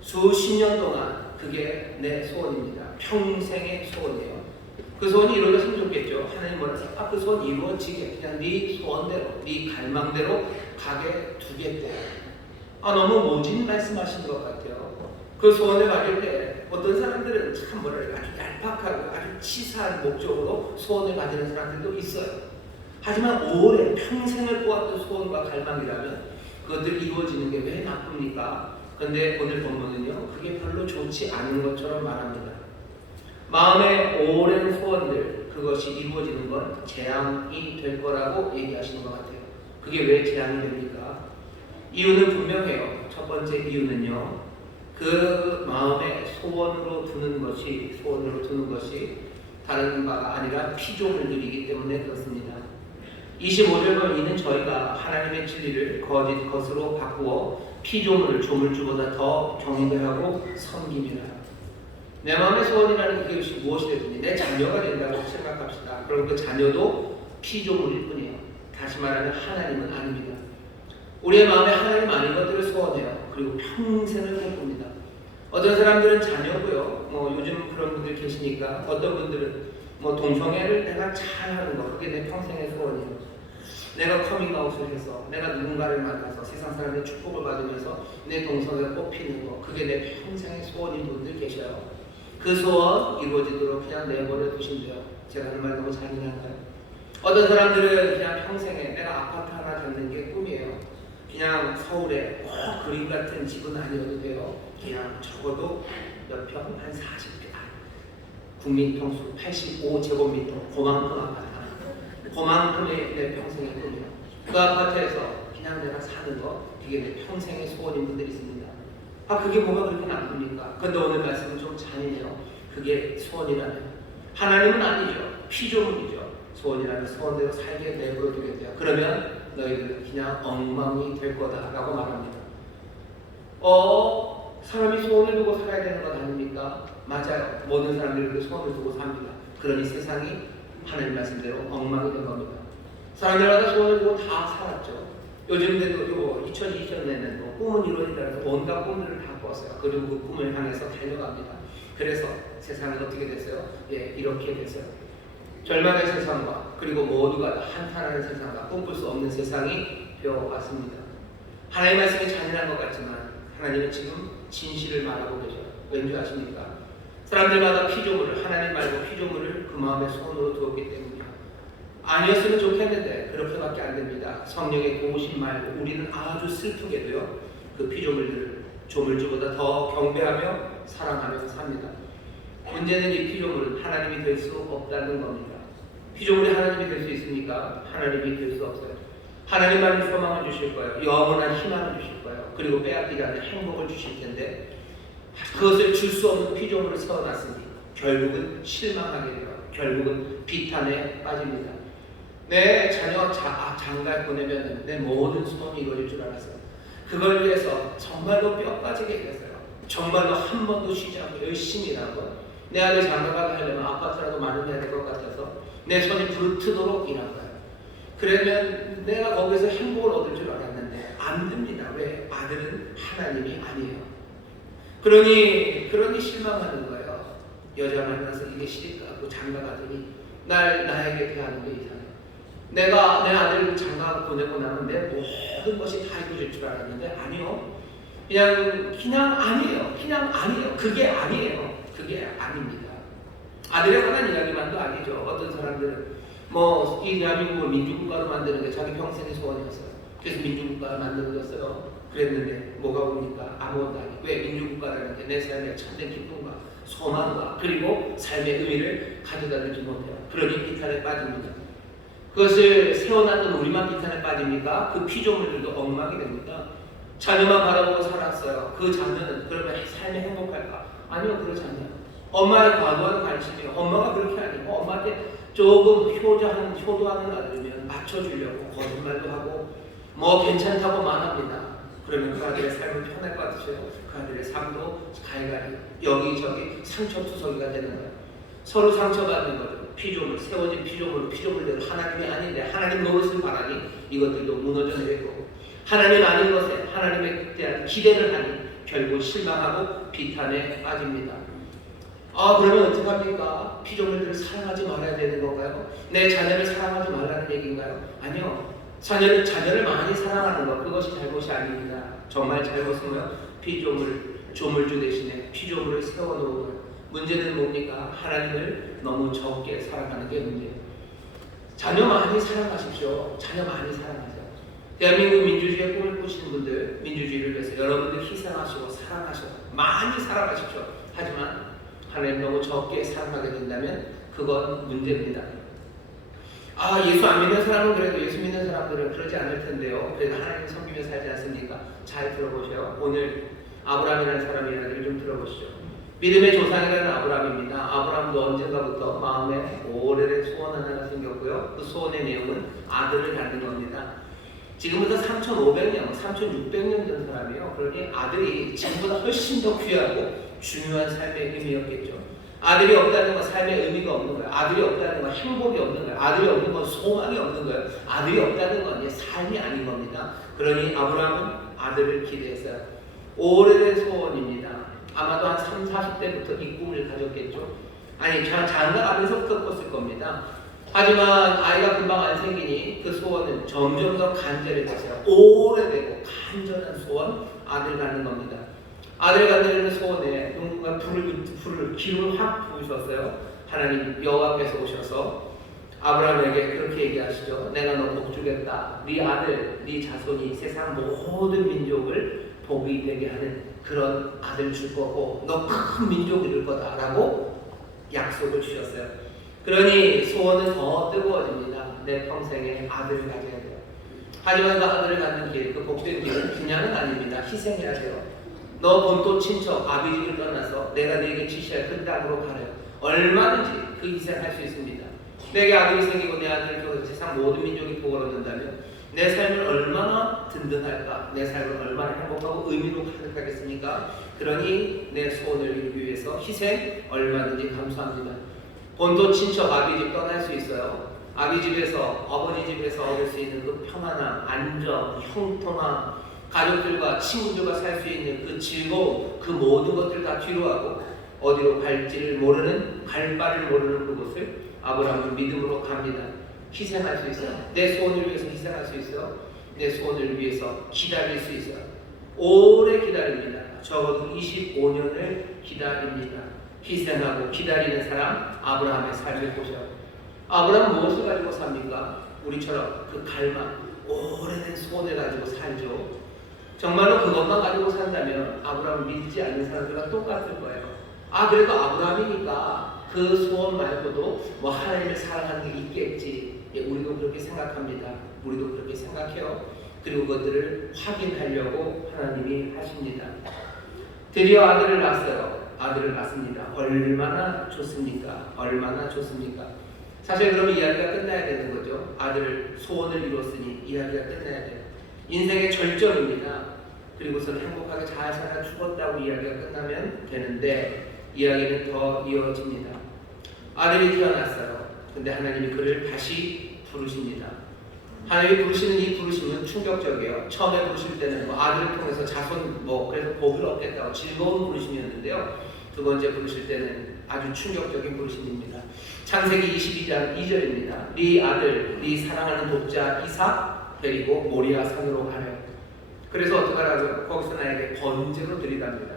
수십 년 동안 그게 내 소원입니다. 평생의 소원이에요. 그 소원이 이루어졌으면 좋겠죠. 하나님 뭐라서 그 소원 이루어지게 그냥 네 소원대로 네 갈망대로 가게 두겠대. 너무 모진 말씀하시는 것 같아요. 그 소원을 가질 때 어떤 사람들은 참 뭐랄까 아주 얄팍하고 아주 치사한 목적으로 소원을 가지는 사람들도 있어요. 하지만 오래 평생을 꼬았던 소원과 갈망이라면 그것들이 이루어지는 게 왜 나쁩니까? 그런데 오늘 본문은요, 그게 별로 좋지 않은 것처럼 말합니다. 마음의 오랜 소원들, 그것이 이루어지는 건 재앙이 될 거라고 얘기하시는 것 같아요. 그게 왜 재앙이 됩니까? 이유는 분명해요. 첫 번째 이유는요, 그 마음의 소원으로 두는 것이 다른 바가 아니라 피조물들이기 때문에 그렇습니다. 25절 보면 이는 저희가 하나님의 진리를 거짓 것으로 바꾸어 피조물을 조물주보다 더 경외하고 섬김이라. 내 마음의 소원이라는 그것이 무엇이 되든지 내 자녀가 된다고 생각합시다. 그럼 그 자녀도 피조물일 뿐이에요. 다시 말하면 하나님은 아닙니다. 우리의 마음에 하나님 아닌 것들을 소원해요. 그리고 평생을 꿈꿉니다. 어떤 사람들은 자녀고요. 요즘 그런 분들 계시니까 어떤 분들은 동성애를 내가 잘하는 거, 그게 내 평생의 소원이에요. 내가 커밍아웃을 해서 내가 누군가를 만나서 세상 사람의 축복을 받으면서 내 동성애를 뽑히는 거, 그게 내 평생의 소원인 분들 계셔요. 그 소원 이루어지도록 그냥 내버려 두신대요. 제가 하는 말 너무 잔인한가요? 어떤 사람들은 그냥 평생에 내가 아파트 하나 갖는 게 꿈이에요. 그냥 서울에 꼭 그림 같은 집은 아니어도 돼요. 그냥 적어도 몇 평? 한 40평. 국민 통수 85제곱미터 그만큼 아파트 하나. 그만큼의 내 평생의 꿈이에요. 그 아파트에서 그냥 내가 사는 거, 그게 내 평생의 소원인 분들이 있습니다. 그게 뭐가 그렇게 나쁩니까? 근데 오늘 말씀은 좀 잔인해요. 그게 소원이라면 하나님은 아니죠. 피조물이죠. 소원이라면 소원대로 살게 내버려두게 돼요. 그러면 너희들은 그냥 엉망이 될 거다라고 말합니다. 사람이 소원을 두고 살아야 되는 건 아닙니까? 맞아요. 모든 사람들이 그 소원을 두고 삽니다. 그러니 세상이 하나님 말씀대로 엉망이 된 겁니다. 사람들마다 소원을 두고 다 살았죠. 요즘에도 2020년에는 꿈은 이루어진다고 해서 온갖 꿈들을 다 꿨어요. 그리고 그 꿈을 향해서 달려갑니다. 그래서 세상은 어떻게 됐어요? 이렇게 됐어요. 절망의 세상과 그리고 모두가 한탄하는 세상과 꿈꿀 수 없는 세상이 되어왔습니다. 하나님의 말씀이 잔인한 것 같지만 하나님은 지금 진실을 말하고 계셔요. 왠지 아십니까? 사람들마다 피조물을, 하나님 말고 피조물을 그 마음의 소원으로 두었기 때문이에요. 아니었으면 좋겠는데 그렇게밖에 안 됩니다. 성령의 도우심 말고 우리는 아주 슬프게도요, 그 피조물들을 조물주보다 더 경배하며 사랑하며 삽니다. 문제는 이 피조물은 하나님이 될 수 없다는 겁니다. 피조물이 하나님이 될 수 있습니까? 하나님이 될 수 없어요. 하나님만 소망을 주실 거예요. 영원한 희망을 주실 거예요. 그리고 빼앗기지 않는 행복을 주실 텐데 그것을 줄 수 없는 피조물을 세워놨으니 결국은 실망하게 돼요. 결국은 비탄에 빠집니다. 내 자녀 장가에 보내면 내 모든 소원이 이루어질 줄 알았어요. 그걸 위해서 정말로 뼈 빠지게 됐어요. 정말로 한 번도 쉬지 않고 열심히 일하고 내 아들 장가가게 하려면 아파트라도 마련해야 될 것 같아서 내 손이 불트도록 일한 거예요. 그러면 내가 거기서 행복을 얻을 줄 알았는데 안 됩니다. 왜? 아들은 하나님이 아니에요. 그러니 실망하는 거예요. 여자 만나서 이게 시집가고 장가가더니 나에게 대하는 게 이상해요. 내가 내 아들을 장가 보내고 나면 내 모든 것이 다 이루어질 줄 알았는데 아니요. 그냥 아니에요. 그게 아니에요. 그게 아닙니다. 아들에 관한 이야기만도 아니죠. 어떤 사람들은 이 대한민국을 민주국가로 만드는 게 자기 평생의 소원이었어요. 그래서 민주국가를 만들어졌어요. 그랬는데 뭐가 옵니까? 아무것도 아니고. 왜? 민주국가라는 게 내 삶의 참된 기쁨과 소망과 그리고 삶의 의미를 가져다 주지 못해요. 그러니 비탄에 빠집니다. 그것을 세워놨던 우리만 비탄에 빠집니까? 그 피조물들도 엉망이 됩니다. 자녀만 바라보고 살았어요. 그 자녀는 그러면 삶에 행복할까? 아니요, 그렇지 않아요. 엄마의 과도한 관심이요. 엄마가 그렇게 아니고 엄마한테 조금 효도하는 아들이면 맞춰주려고 거짓말도 하고 괜찮다고 말합니다. 그러면 그 아들의 삶은 편할 것 같으세요? 그 아들의 삶도 가해가니 여기저기 상처투성이가 되는 거예요. 서로 상처받는 거죠. 피조물, 세워진 피조물대로 하나님이 아닌데 하나님 노릇을 바라니 이것들도 무너져 내리고, 하나님 아닌 것에 하나님에 대한 기대를 하니 결국 실망하고 비탄에 빠집니다. 그러면 어떡합니까? 피조물들을 사랑하지 말아야 되는 건가요? 내 자녀를 사랑하지 말라는 얘기인가요? 아니요. 자녀를 많이 사랑하는 것, 그것이 잘못이 아닙니다. 정말 잘못은요, 피조물, 조물주 대신에 피조물을 세워놓은 거예요. 문제는 뭡니까? 하나님을 너무 적게 사랑하는 게 문제예요. 자녀 많이 사랑하십시오. 자녀 많이 사랑하세요. 대한민국 민주주의의 꿈을 꾸시는 분들, 민주주의를 위해서 여러분들 희생하시고 사랑하시고 많이 사랑하십시오. 하지만 하나님 너무 적게 사랑하게 된다면 그건 문제입니다. 예수 안 믿는 사람은 그래도 예수 믿는 사람들은 그러지 않을 텐데요. 그래도 하나님 섬기며 살지 않습니까? 잘 들어보세요. 오늘 아브라함이라는 사람의 이야기를 좀 들어보시죠. 믿음의 조상이라는 아브라함입니다. 아브라함도 언젠가부터 마음에 오래된 소원 하나가 생겼고요. 그 소원의 내용은 아들을 갖는 겁니다. 지금부터 3,500년, 3,600년 전 사람이에요. 그러니 아들이 지금보다 훨씬 더 귀하고 중요한 삶의 의미였겠죠. 아들이 없다는 건 삶의 의미가 없는 거예요. 아들이 없다는 건 행복이 없는 거예요. 아들이 없는 건 소망이 없는 거예요. 아들이 없다는 건 삶이 아닌 겁니다. 그러니 아브라함은 아들을 기대했어요. 오래된 소원입니다. 아마도 한 30, 40대부터 이 꿈을 가졌겠죠. 아니, 장가 가면서부터 꿨을 겁니다. 하지만 아이가 금방 안 생기니 그 소원은 점점 더 간절해졌어요. 오래되고 간절한 소원, 아들 갖는 겁니다. 아들 갖는 소원에 누군가 기름을 확 부으셨어요. 하나님 여호와께서 오셔서 아브라함에게 그렇게 얘기하시죠. 내가 너 복주겠다. 네 아들, 네 자손이 세상 모든 민족을 복이 되게 하는 그런 아들 줄 거고 너 큰 민족이 될 거다라고 약속을 주셨어요. 그러니 소원은 더 뜨거워집니다. 내 평생에 아들을 가져야 돼요. 하지만 그 아들을 갖는 길, 그 복된 길은 그냥은 아닙니다. 희생해야 돼요. 너 본토 친척 아비집을 떠나서 내가 네게 지시할 그 땅으로 가려. 얼마든지 그 희생할 수 있습니다. 내게 아들이 생기고 내 아들을 통해서 세상 모든 민족이 복을 얻는다면 내 삶을 얼마나 든든할까? 내 삶을 얼마나 행복하고 의미로 가득하겠습니까? 그러니 내 소원을 이루기 위해서 희생 얼마든지 감수합니다. 본토 친척 아비집 떠날 수 있어요. 아비집에서 어머니 집에서 얻을 수 있는 그 평안함, 안정, 형통함, 가족들과 친구들과 살 수 있는 그 즐거움, 그 모든 것들 다 뒤로하고 어디로 갈지를 모르는, 갈 바를 모르는 그곳을 아브라함은 믿음으로 갑니다. 희생할 수 있어요. 내 소원을 위해서 희생할 수 있어요. 내 소원을 위해서 기다릴 수 있어요. 오래 기다립니다. 적어도 25년을 기다립니다. 희생하고 기다리는 사람, 아브라함의 삶을 보셔요. 아브라함은 무엇을 가지고 삽니까? 우리처럼 그 갈망, 오래된 소원을 가지고 살죠. 정말로 그것만 가지고 산다면 아브라함을 믿지 않는 사람들과 똑같을 거예요. 그래도 아브라함이니까 그 소원 말고도 뭐 하나님을 사랑하는 게 있겠지. 우리도 그렇게 생각합니다. 우리도 그렇게 생각해요. 그리고 그것들을 확인하려고 하나님이 하십니다. 드디어 아들을 낳았어요. 아들을 낳습니다. 얼마나 좋습니까? 얼마나 좋습니까? 사실 그러면 이야기가 끝나야 되는 거죠. 아들 소원을 이뤘으니 이야기가 끝나야 돼요. 인생의 절정입니다. 그리고서는 행복하게 잘 살아 죽었다고 이야기가 끝나면 되는데 이야기는 더 이어집니다. 아들이 태어났어요. 근데 하나님이 그를 다시 부르십니다. 하나님이 부르시는 이 부르심은 충격적이에요. 처음에 부르실 때는 아들을 통해서 자손 그래서 복을 얻겠다고 즐거운 부르심이었는데요. 두 번째 부르실 때는 아주 충격적인 부르심입니다. 창세기 22장 2절입니다. 네 아들, 네 사랑하는 독자 이삭 데리고 모리아 산으로 가래요. 그래서 어떡하라고요? 거기서 나에게 번제로 드리랍니다.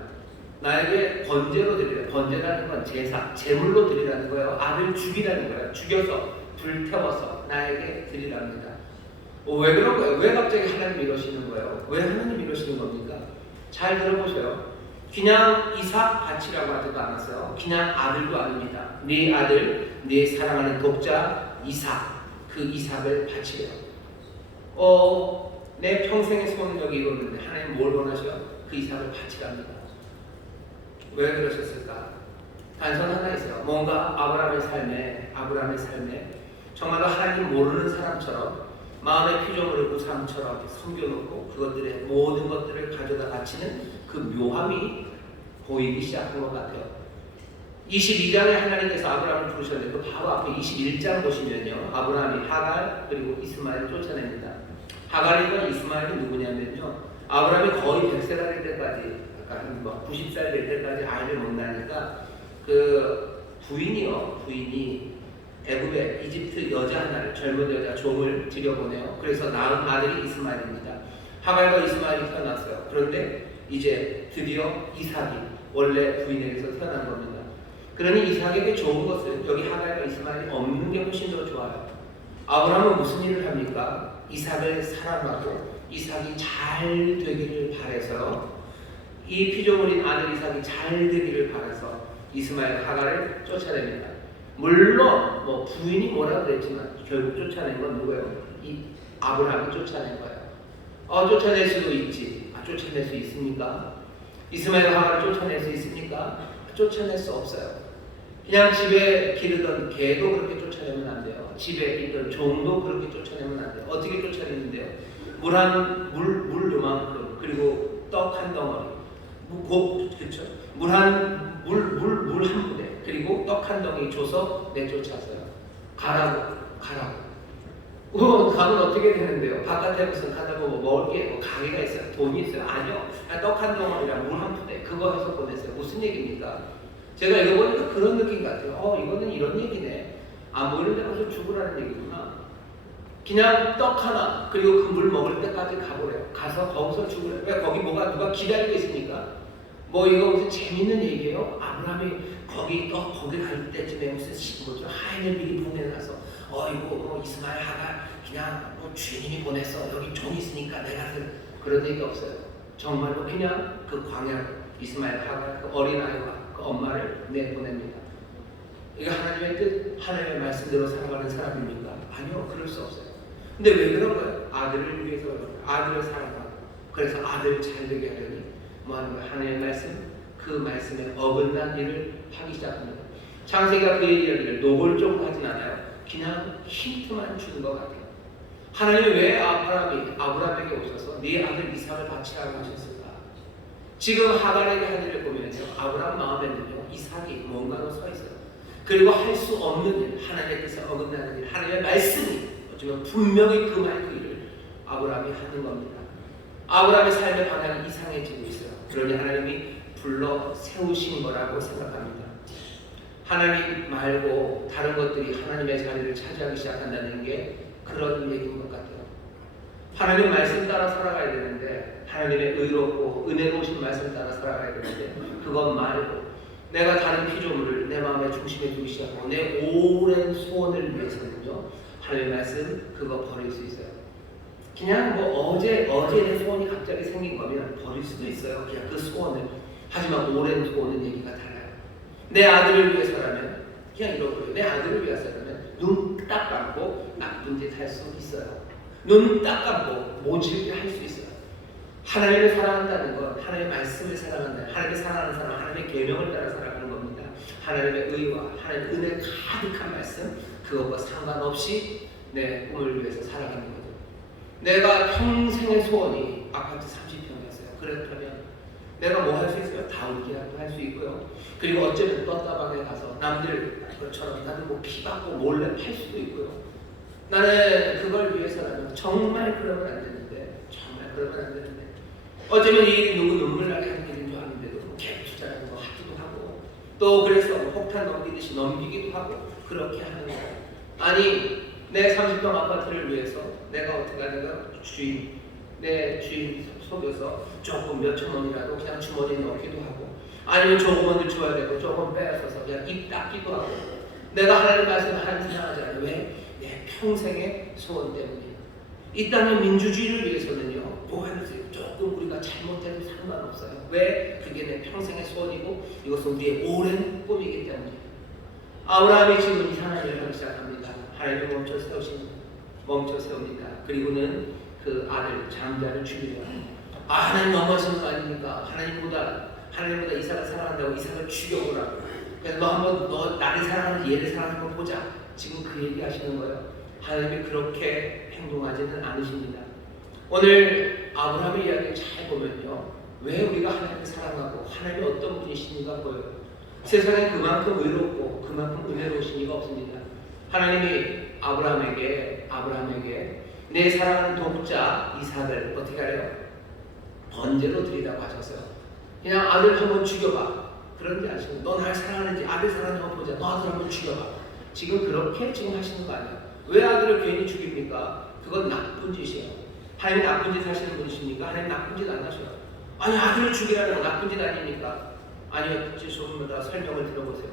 나에게 번제로 드리라. 번제라는 건 제사, 제물로 드리라는 거예요. 아들 죽이라는 거예요. 죽여서 불태워서 나에게 드리랍니다. 왜 그런 거예요? 왜 갑자기 하나님 이러시는 거예요? 왜 하나님 이러시는 겁니까? 잘 들어보세요. 그냥 이삭 바치라고 하지도 않았어요. 그냥 아들도 아닙니다. 네 아들, 네 사랑하는 독자 이삭, 그 이삭을 바치래요. 내 평생의 소원을 여기 이뤘는데 하나님 뭘 원하셔요? 그 이삭을 바치랍니다. 왜 그러셨을까? 단서 하나 있어요. 뭔가 아브라함의 삶에 정말로 하나님 모르는 사람처럼 마음의 피조물을 우상처럼 섬겨놓고 그것들의 모든 것들을 가져다 바치는 그 묘함이 보이기 시작한 것 같아요. 22장에 하나님께서 아브라함을 부르셨는데 그 바로 앞에 21장 보시면요. 아브라함이 하갈 그리고 이스마엘을 쫓아냅니다. 하갈과 이스마엘이 누구냐면요. 아브라함이 거의 100세가 될 때까지, 아까 90살 될 때까지 아이를 못 낳으니까 그 부인이 애굽에 이집트 여자 하나를, 젊은 여자 종을 들여보내요. 그래서 낳은 아들이 이스마엘입니다. 하갈과 이스마엘이 태어났어요. 그런데 이제 드디어 이삭이 원래 부인에게서 태어난 겁니다. 그러니 이삭에게 좋은 것은 여기 하갈과 이스마엘이 없는 게 훨씬 더 좋아요. 아브라함은 무슨 일을 합니까? 이삭을 사랑하고 이삭이 잘 되기를 바라서요. 이 피조물인 아들 이삭이 잘 되기를 바라서 이스마엘 하갈을 쫓아냅니다. 물론 뭐 부인이 뭐라 그랬지만 결국 쫓아낸 건 누구예요? 이 아브라함이 쫓아낸 거예요. 쫓아낼 수도 있지. 쫓아낼 수 있습니까? 이스마엘 하갈을 쫓아낼 수 있습니까? 쫓아낼 수 없어요. 그냥 집에 기르던 개도 그렇게 쫓아내면 안 돼요. 집에 있던 종도 그렇게 쫓아내면 안 돼요. 어떻게 쫓아내는데요? 물 요만큼, 그리고 떡 한 덩어리, 그렇죠? 물 한 부대, 그리고 떡 한 덩이 줘서 내쫓아서요. 가라고. 가면 어떻게 되는데요? 바깥에 무슨 가다 뭐 먹을 게 가게가 있어요? 돈이 있어요? 아니요. 떡 한 덩어리랑 물 한 부대, 그거 해서 보냈어요. 무슨 얘기입니까? 제가 읽어보니까 그런 느낌 같아요. 이거는 이런 얘기네. 뭐 이런 데 가서 죽으라는 얘기구나. 그냥 떡 하나, 그리고 그 물 먹을 때까지 가보래요. 가서 거기서 죽으래요. 왜 거기 누가 기다리고 있습니까? 이거 무슨 재밌는 얘기예요? 아브라함이 거기 갈 때쯤에 무슨 뭐죠? 하인을 미리 보내놔서 이거 이스마엘 하갈 그냥 주인님이 보냈어. 여기 종이 있으니까 내가 그런 얘기 없어요. 정말로 그냥 그 광야 이스마엘 하갈 그 어린아이와 그 엄마를 내보냅니다. 이거 하나님의 뜻, 하나님의 말씀대로 살아가는 사람입니까? 아니요, 그럴 수 없어요. 근데 왜 그런 거예요? 아들을 위해서 그런 거예요. 아들을 사랑하고, 그래서 아들을 잘 되게 하려니 뭐 하는 거예요? 하나님의 말씀, 그 말씀에 어긋난 일을 하기 시작합니다. 창세기가 그 얘기를 노골적으로 하진 않아요. 그냥 힌트만 주는 것 같아요. 하나님이 왜 아브라함에게 오셔서 네 아들 이삭을 바치라고 하셨을까? 지금 하갈에게 한 일을 보면요, 아브라함 마음에는요 이삭이 뭔가로 서 있어요. 그리고 할 수 없는 일, 하나님의 뜻에 어긋나는 일, 하나님의 말씀이 어쩌면 분명히 그 일을 아브라함이 하는 겁니다. 아브라함의 삶의 방향이 이상해지고 있어요. 그러니 하나님이 불러 세우신 거라고 생각합니다. 하나님 말고 다른 것들이 하나님의 자리를 차지하기 시작한다는 게 그런 얘기인 것 같아요. 하나님 말씀 따라 살아가야 되는데, 하나님의 의롭고 은혜로우신 말씀 따라 살아가야 되는데, 그것 말고 내가 다른 피조물을 내 마음의 중심에 두기 시작하고 내 오랜 소원을 위해서는요, 하나님의 말씀 그거 버릴 수 있어요. 그냥 어제 내 소원이 갑자기 생긴 거면 버릴 수도 있어요. 그냥 그 소원을. 하지만 오랜 소원은 얘기가 달라요. 내 아들을 위해서라면 그냥 이러고요. 내 아들을 위해서라면 눈 딱 감고 나쁜 짓 할 수 있어요. 눈 딱 감고 모질게 할 수 있어요. 하나님을 사랑한다는 건 하나님의 말씀을 사랑한다. 하나님을 사랑하는 사람, 하나님의 계명을 따라 살아가는 겁니다. 하나님의 의와 하나님의 은혜 가득한 말씀, 그것과 상관없이 내 꿈을 위해서 살아가는 거죠. 내가 평생의 소원이 아파트 30평이었어요. 그렇다면 내가 뭐 할 수 있어요? 다운 계약도 할 수 있고요. 그리고 어쩌면 떴다방에 가서 남들 것처럼 나는 피 받고 몰래 팔 수도 있고요. 나는 그걸 위해서라면 정말 그러면 안 되는데, 어쩌면 이 일이 누구 눈물 나게 하는 일인 줄 아는데도 갭 투자라는 거 하기도 하고, 또 그래서 폭탄 넘기듯이 넘기기도 하고 그렇게 하는 거예요. 아니, 내 30평 아파트를 위해서 내가 어떻게 하냐면 내 주인 속여서 조금 몇천 원이라도 그냥 주머니에 넣기도 하고, 아니면 조금 원을 줘야 되고 조금 빼앗아서 그냥 입 닦기도 하고, 내가 하나님 말씀을 한탄하지 않아요. 왜? 내 평생의 소원 때문에. 이 땅의 민주주의를 위해서는요, 뭐 하는지 조금 우리가 잘못해도 상관없어요. 왜? 그게 내 평생의 소원이고 이것은 우리의 오랜 꿈이기 때문에. 아브라함이 지금 이상한 일을 하기 시작합니다. 하나님을 멈춰 세웁니다. 그리고는 그 아들 장자를 죽이려 합니다. 하나님 너무하시는 거 아닙니까? 하나님보다 이삭을 사랑한다고 이삭을 죽여보라고. 그래서 너 나를 사랑하는 얘를 사랑하는 거 보자. 지금 그 얘기 하시는 거예요. 하나님이 그렇게 행동하지는 않으십니다. 오늘 아브라함의 이야기를 잘 보면요, 왜 우리가 하나님을 사랑하고 하나님이 어떤 분이신가 보여요. 세상에 그만큼 의롭고 그만큼 은혜로우신 이가 없습니다. 하나님이 아브라함에게 내 사랑하는 독자 이삭을 어떻게 하래요? 번제로 드리라고 하셨어요. 그냥 아들 한번 죽여봐. 그런지 아시고 너 날 사랑하는지 아들 사랑하는 거 보자. 너 아들 한번 죽여봐. 지금 그렇게 지금 하시는 거 아니에요? 왜 아들을 괜히 죽입니까? 그건 나쁜 짓이에요. 하나님 나쁜 짓 하시는 분이십니까? 하나님 나쁜 짓 안 하셔요. 아니 아들을 죽이라는 거 나쁜 짓 아닙니까? 아니요, 죄송합니다. 설명을 들어보세요.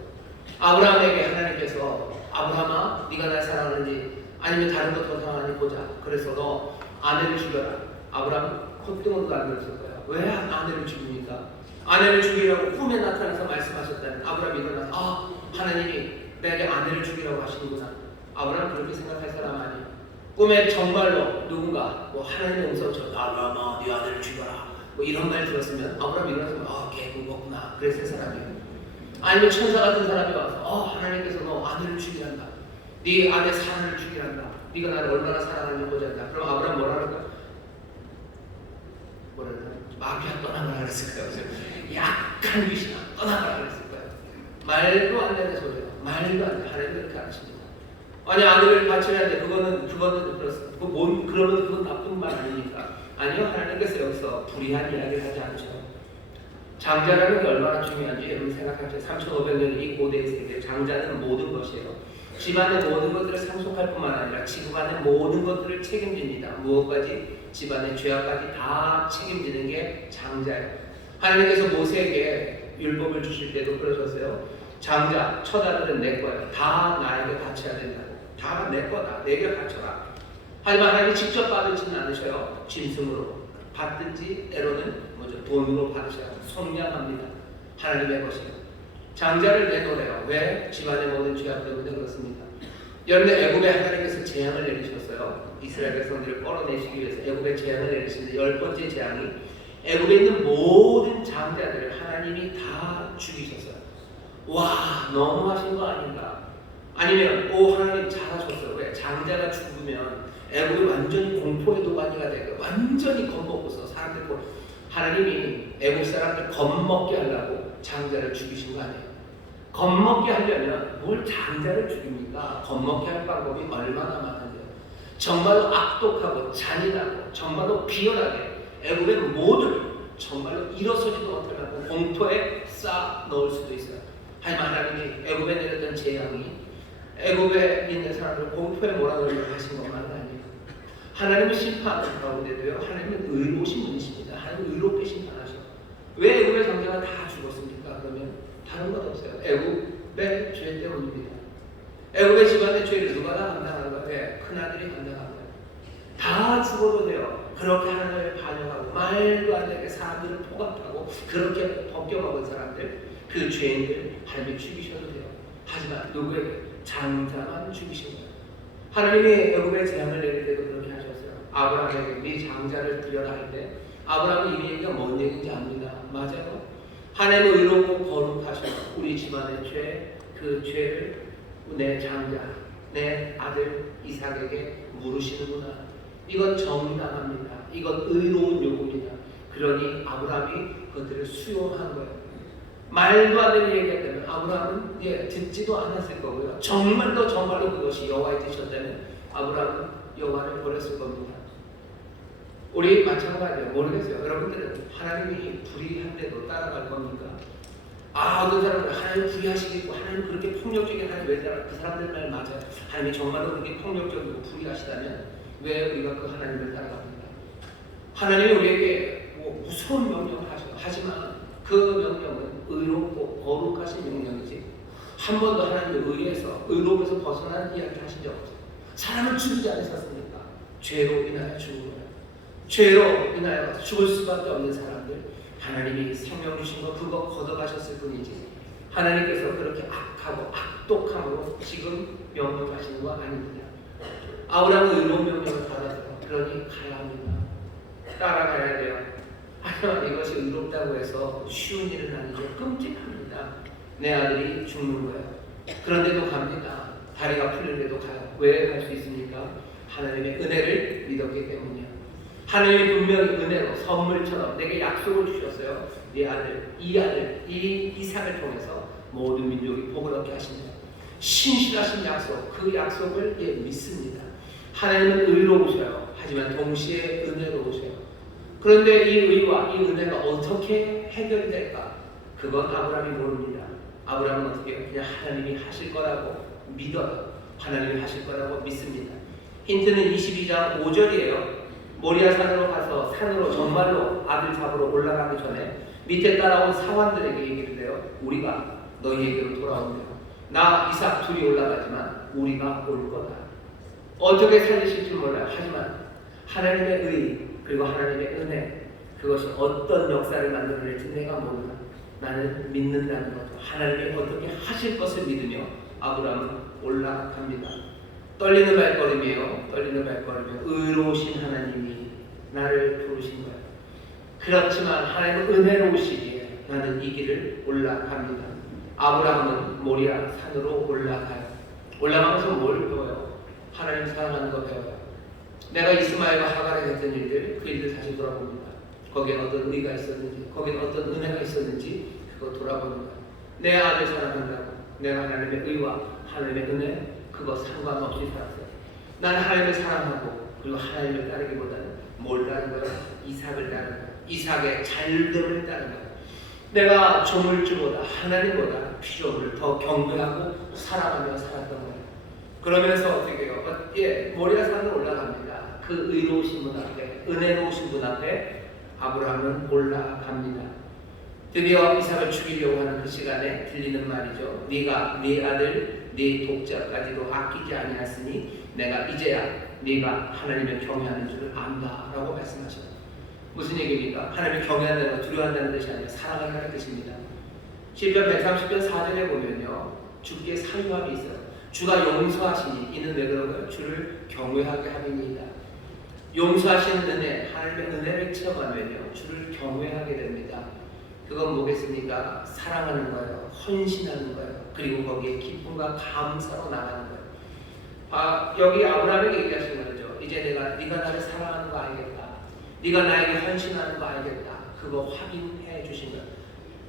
아브라함에게 하나님께서 아브라함아 네가 날 사랑하는지 아니면 다른 거 더 사랑하는지 보자. 그래서 너 아내를 죽여라. 아브라함 콧등으로도 안 들었을 거예요. 왜 아내를 죽입니까? 아내를 죽이라고 꿈에 나타나서 말씀하셨다는 아브라함이 일어나서 하나님이 내게 아내를 죽이라고 하시는구나. 아브라함 그렇게 생각할 사람 아니에요. 꿈에 정말로 누군가 하나님의 음성처럼 아브라함아 네 아내를 죽여라 이런 말 들었으면 아브라함이 일어나서 걔 그거구나 그랬을 사람이에요. 아니면 천사 같은 사람이 와서 하나님께서 너 아내를 죽이란다. 네 아내 사람을 죽이란다. 네가 나를 얼마나 사랑하는지 보자다. 그럼 아브라함 뭐라 그럴까? 마귀야 떠나가라 그랬을 거예요. 약한 귀신아 떠나가라 그랬을 거예요. 말도 안 되는 소리예요. 말도 안 돼. 하나님 그렇게 안 하십니다. 아니 아들을 바치는데 그거는 그렇습니다. 그러면 그건 나쁜 말 아닙니까? 아니요, 하나님께서 여기서 불의한 이야기를 하지 않죠. 장자라는 게 얼마나 중요한지 여러분 생각하세요. 3,500년 이 고대의 세계 장자는 모든 것이에요. 집안의 모든 것들을 상속할 뿐만 아니라 집안의 모든 것들을 책임집니다. 무엇까지? 집안의 죄악까지 다 책임지는 게 장자예요. 하나님께서 모세에게 율법을 주실 때도 그러셨어요. 장자, 첫 아들은 내 거야. 다 나에게 바쳐야 된다고. 다 내 거다. 내게 바쳐라. 하지만 하나님이 직접 받으지는 않으셔요. 짐승으로 받든지 때로는 돈으로 받으셔요. 속량합니다. 하나님의 것이에요. 장자를 내놓으래요. 왜? 집안의 모든 죄악 때문에 그렇습니다. 여러분 애굽에 하나님께서 재앙을 내리셨어요. 이스라엘 백성들을 끌어내시기 위해서 애굽에 재앙을 내리시는데 10번째 재앙이 애굽에 있는 모든 장자들을 하나님이 다 죽이셨어요. 와 너무하신 거 아닌가? 아니면 하나님 잘하셨어요. 왜? 장자가 죽으면 애굽이 완전히 공포의 도가니가 되고 완전히 겁먹고서 사람들 하나님이 애굽 사람들 겁먹게 하려고 장자를 죽이신 거 아니에요? 겁먹게 하려면 뭘 장자를 죽입니까? 겁먹게 할 방법이 얼마나 많은데요. 정말로 악독하고 잔인하고 정말로 비열하게 애굽의 모든 정말로 일어서지도 못할 만큼 공포에 쌓아 넣을 수도 있어요. 하지만 하나님이 애굽에 내렸던 재앙이 애굽에 있는 사람들을 공포에 몰아넣으려고 하신 것만은 아니에요. 하나님의 심판하는 가운데도요. 하나님은 의로우신 분이십니다. 하나님은 의롭게 심판하셔. 왜 애굽의 장자가 다 죽었습니까? 그러면 다른 것 없어요. 애굽의 죄 때문입니다. 애굽의 집안의 죄를 누가 다 감당하는 거예요? 큰아들이 감당하는 거예요. 다 죽어도 돼요. 그렇게 하나님을 반역하고 말도 안 되게 사람들을 포갑하고 그렇게 벗겨먹은 사람들 그 죄인들 하나님이 죽이셔도 돼요. 하지만 누구에게? 장자만 죽이신 거예요. 하나님이 애굽의 재앙을 내릴 때도 그렇게 하셨어요. 아브라함에게 네 장자를 드려라 할 때 아브라함이 이 얘기가 뭔 얘기인지 압니다. 맞아요. 하나님은 의롭고 거룩하셔. 우리 집안의 죄, 그 죄를 내 장자, 내 아들 이삭에게 물으시는구나. 이건 정당합니다. 이건 의로운 요구입니다. 그러니 아브라함이 그것들을 수용한 거예요. 말도 안 되는 얘기했다면 아브라함은 듣지도 않았을 거고요. 정말로 그것이 여호와의 뜻이었다면 아브라함은 여호와를 버렸을 겁니다. 우리 마찬가지예요. 모르겠어요. 여러분들은 하나님이 불의한데도 따라갈 겁니까? 어떤 사람은 하나님 불의하시겠고 하나님 그렇게 폭력적인 하나님 왜 따라? 그 사람들 말 맞아요. 하나님이 정말로 그렇게 폭력적이고 불의하시다면 왜 우리가 그 하나님을 따라갑니까? 하나님이 우리에게 무서운 명령을 하셔요. 하지만 그 명령은 의롭고 거룩하신 명령이지 한 번도 하나님의 의로움에서 벗어난 이야기를 하신 적 없어요. 사람을 죽이지 않으셨습니까? 죄로 인하여 죽은 거예요. 죄로 인하여 죽을 수밖에 없는 사람들 하나님이 생명 주신 거 그거 걷어가셨을 뿐이지 하나님께서 그렇게 악하고 악독함으로 지금 명령하시는 거 아닙니다. 아브라함은 의로운 명령을 받았어요. 그러니 가야 합니다. 따라가야 돼요. 하지만 이것이 의롭다고 해서 쉬운 일은 아니죠. 끔찍합니다. 내 아들이 죽는 거예요. 그런데도 갑니다. 다리가 풀리는데도 가요. 왜 갈 수 있습니까? 하나님의 은혜를 믿었기 때문이에요. 하나님이 분명히 은혜로 선물처럼 내게 약속을 주셨어요. 이 아들 이삭을 통해서 모든 민족이 복을 얻게 하신다. 신실하신 약속, 그 약속을 믿습니다. 하나님은 의로우셔요. 하지만 동시에 은혜로우셔요. 그런데 이 의와 이 은혜가 어떻게 해결이 될까? 그건 아브라함이 모릅니다. 아브라함은 어떻게 해요? 그냥 하나님이 하실 거라고 믿어요. 하나님이 하실 거라고 믿습니다. 힌트는 22장 5절이에요. 모리아 산으로 가서 산으로 정말로 아들 잡으러 올라가기 전에 밑에 따라온 사환들에게 얘기를 해요. 우리가 너희에게로 돌아온대요. 나 이삭 둘이 올라가지만 우리가 올 거다. 어떻게 살리실지 몰라요. 하지만 하나님의 의 그리고 하나님의 은혜, 그것이 어떤 역사를 만들어낼지 내가 모른다. 나는 믿는다는 거죠. 하나님이 어떻게 하실 것을 믿으며 아브라함은 올라갑니다. 떨리는 발걸음이에요. 떨리는 발걸음이에요. 의로우신 하나님이 나를 부르신 거예요. 그렇지만 하나님은 은혜로우시기에 나는 이 길을 올라갑니다. 아브라함은 모리아 산으로 올라가요. 올라가면서 뭘 배워요? 하나님 사랑하는 거 배워요. 내가 이스마엘과 하갈에 했던 일들, 그 일들 다시 돌아봅니다. 거기에 어떤 의가 있었는지, 거기에 어떤 은혜가 있었는지 그거 돌아보는 거예요. 내 아들 사랑한다고 내가 하나님의 의와 하나님의 은혜 그거 상관없이 살았어요. 나는 하나님을 사랑하고 그리고 하나님을 따르기보다는 뭘 따른 거예요? 이삭을 따른 거예요. 이삭의 잘됨을 따른 거예요. 내가 조물주보다 하나님보다 피조물을 더 경배하고 사랑하며 살았던 거예요. 그러면서 어떻게 해요? 모리아 산으로 올라갑니다. 그 의로우신 분 앞에, 은혜로우신 분 앞에 아브라함은 올라갑니다. 드디어 이삭을 죽이려고 하는 그 시간에 들리는 말이죠. 네가 네 아들 네 독자까지도 아끼지 아니하였으니 내가 이제야 네가 하나님을 경외하는 줄을 안다라고 말씀하십니다. 무슨 얘기입니까? 하나님을 경외한다는 건 두려워한다는 뜻이 아니라 사랑한다는 뜻입니다. 시편 130편 4절에 보면요, 주께 사유함이 있어요. 주가 용서하시니 이는 왜 그런 거예요? 주를 경외하게 함이니이다. 용서하시는 은혜, 하나님의 은혜를 체험하면요 주를 경외하게 됩니다. 그건 뭐겠습니까? 사랑하는 거예요. 헌신하는 거예요. 그리고 거기에 기쁨과 감사로 나가는 거예요. 여기 아브라함에게 얘기하시는 거죠. 이제 네가 나를 사랑하는 거 알겠다. 네가 나에게 헌신하는 거 알겠다. 그거 확인해 주신 거예요.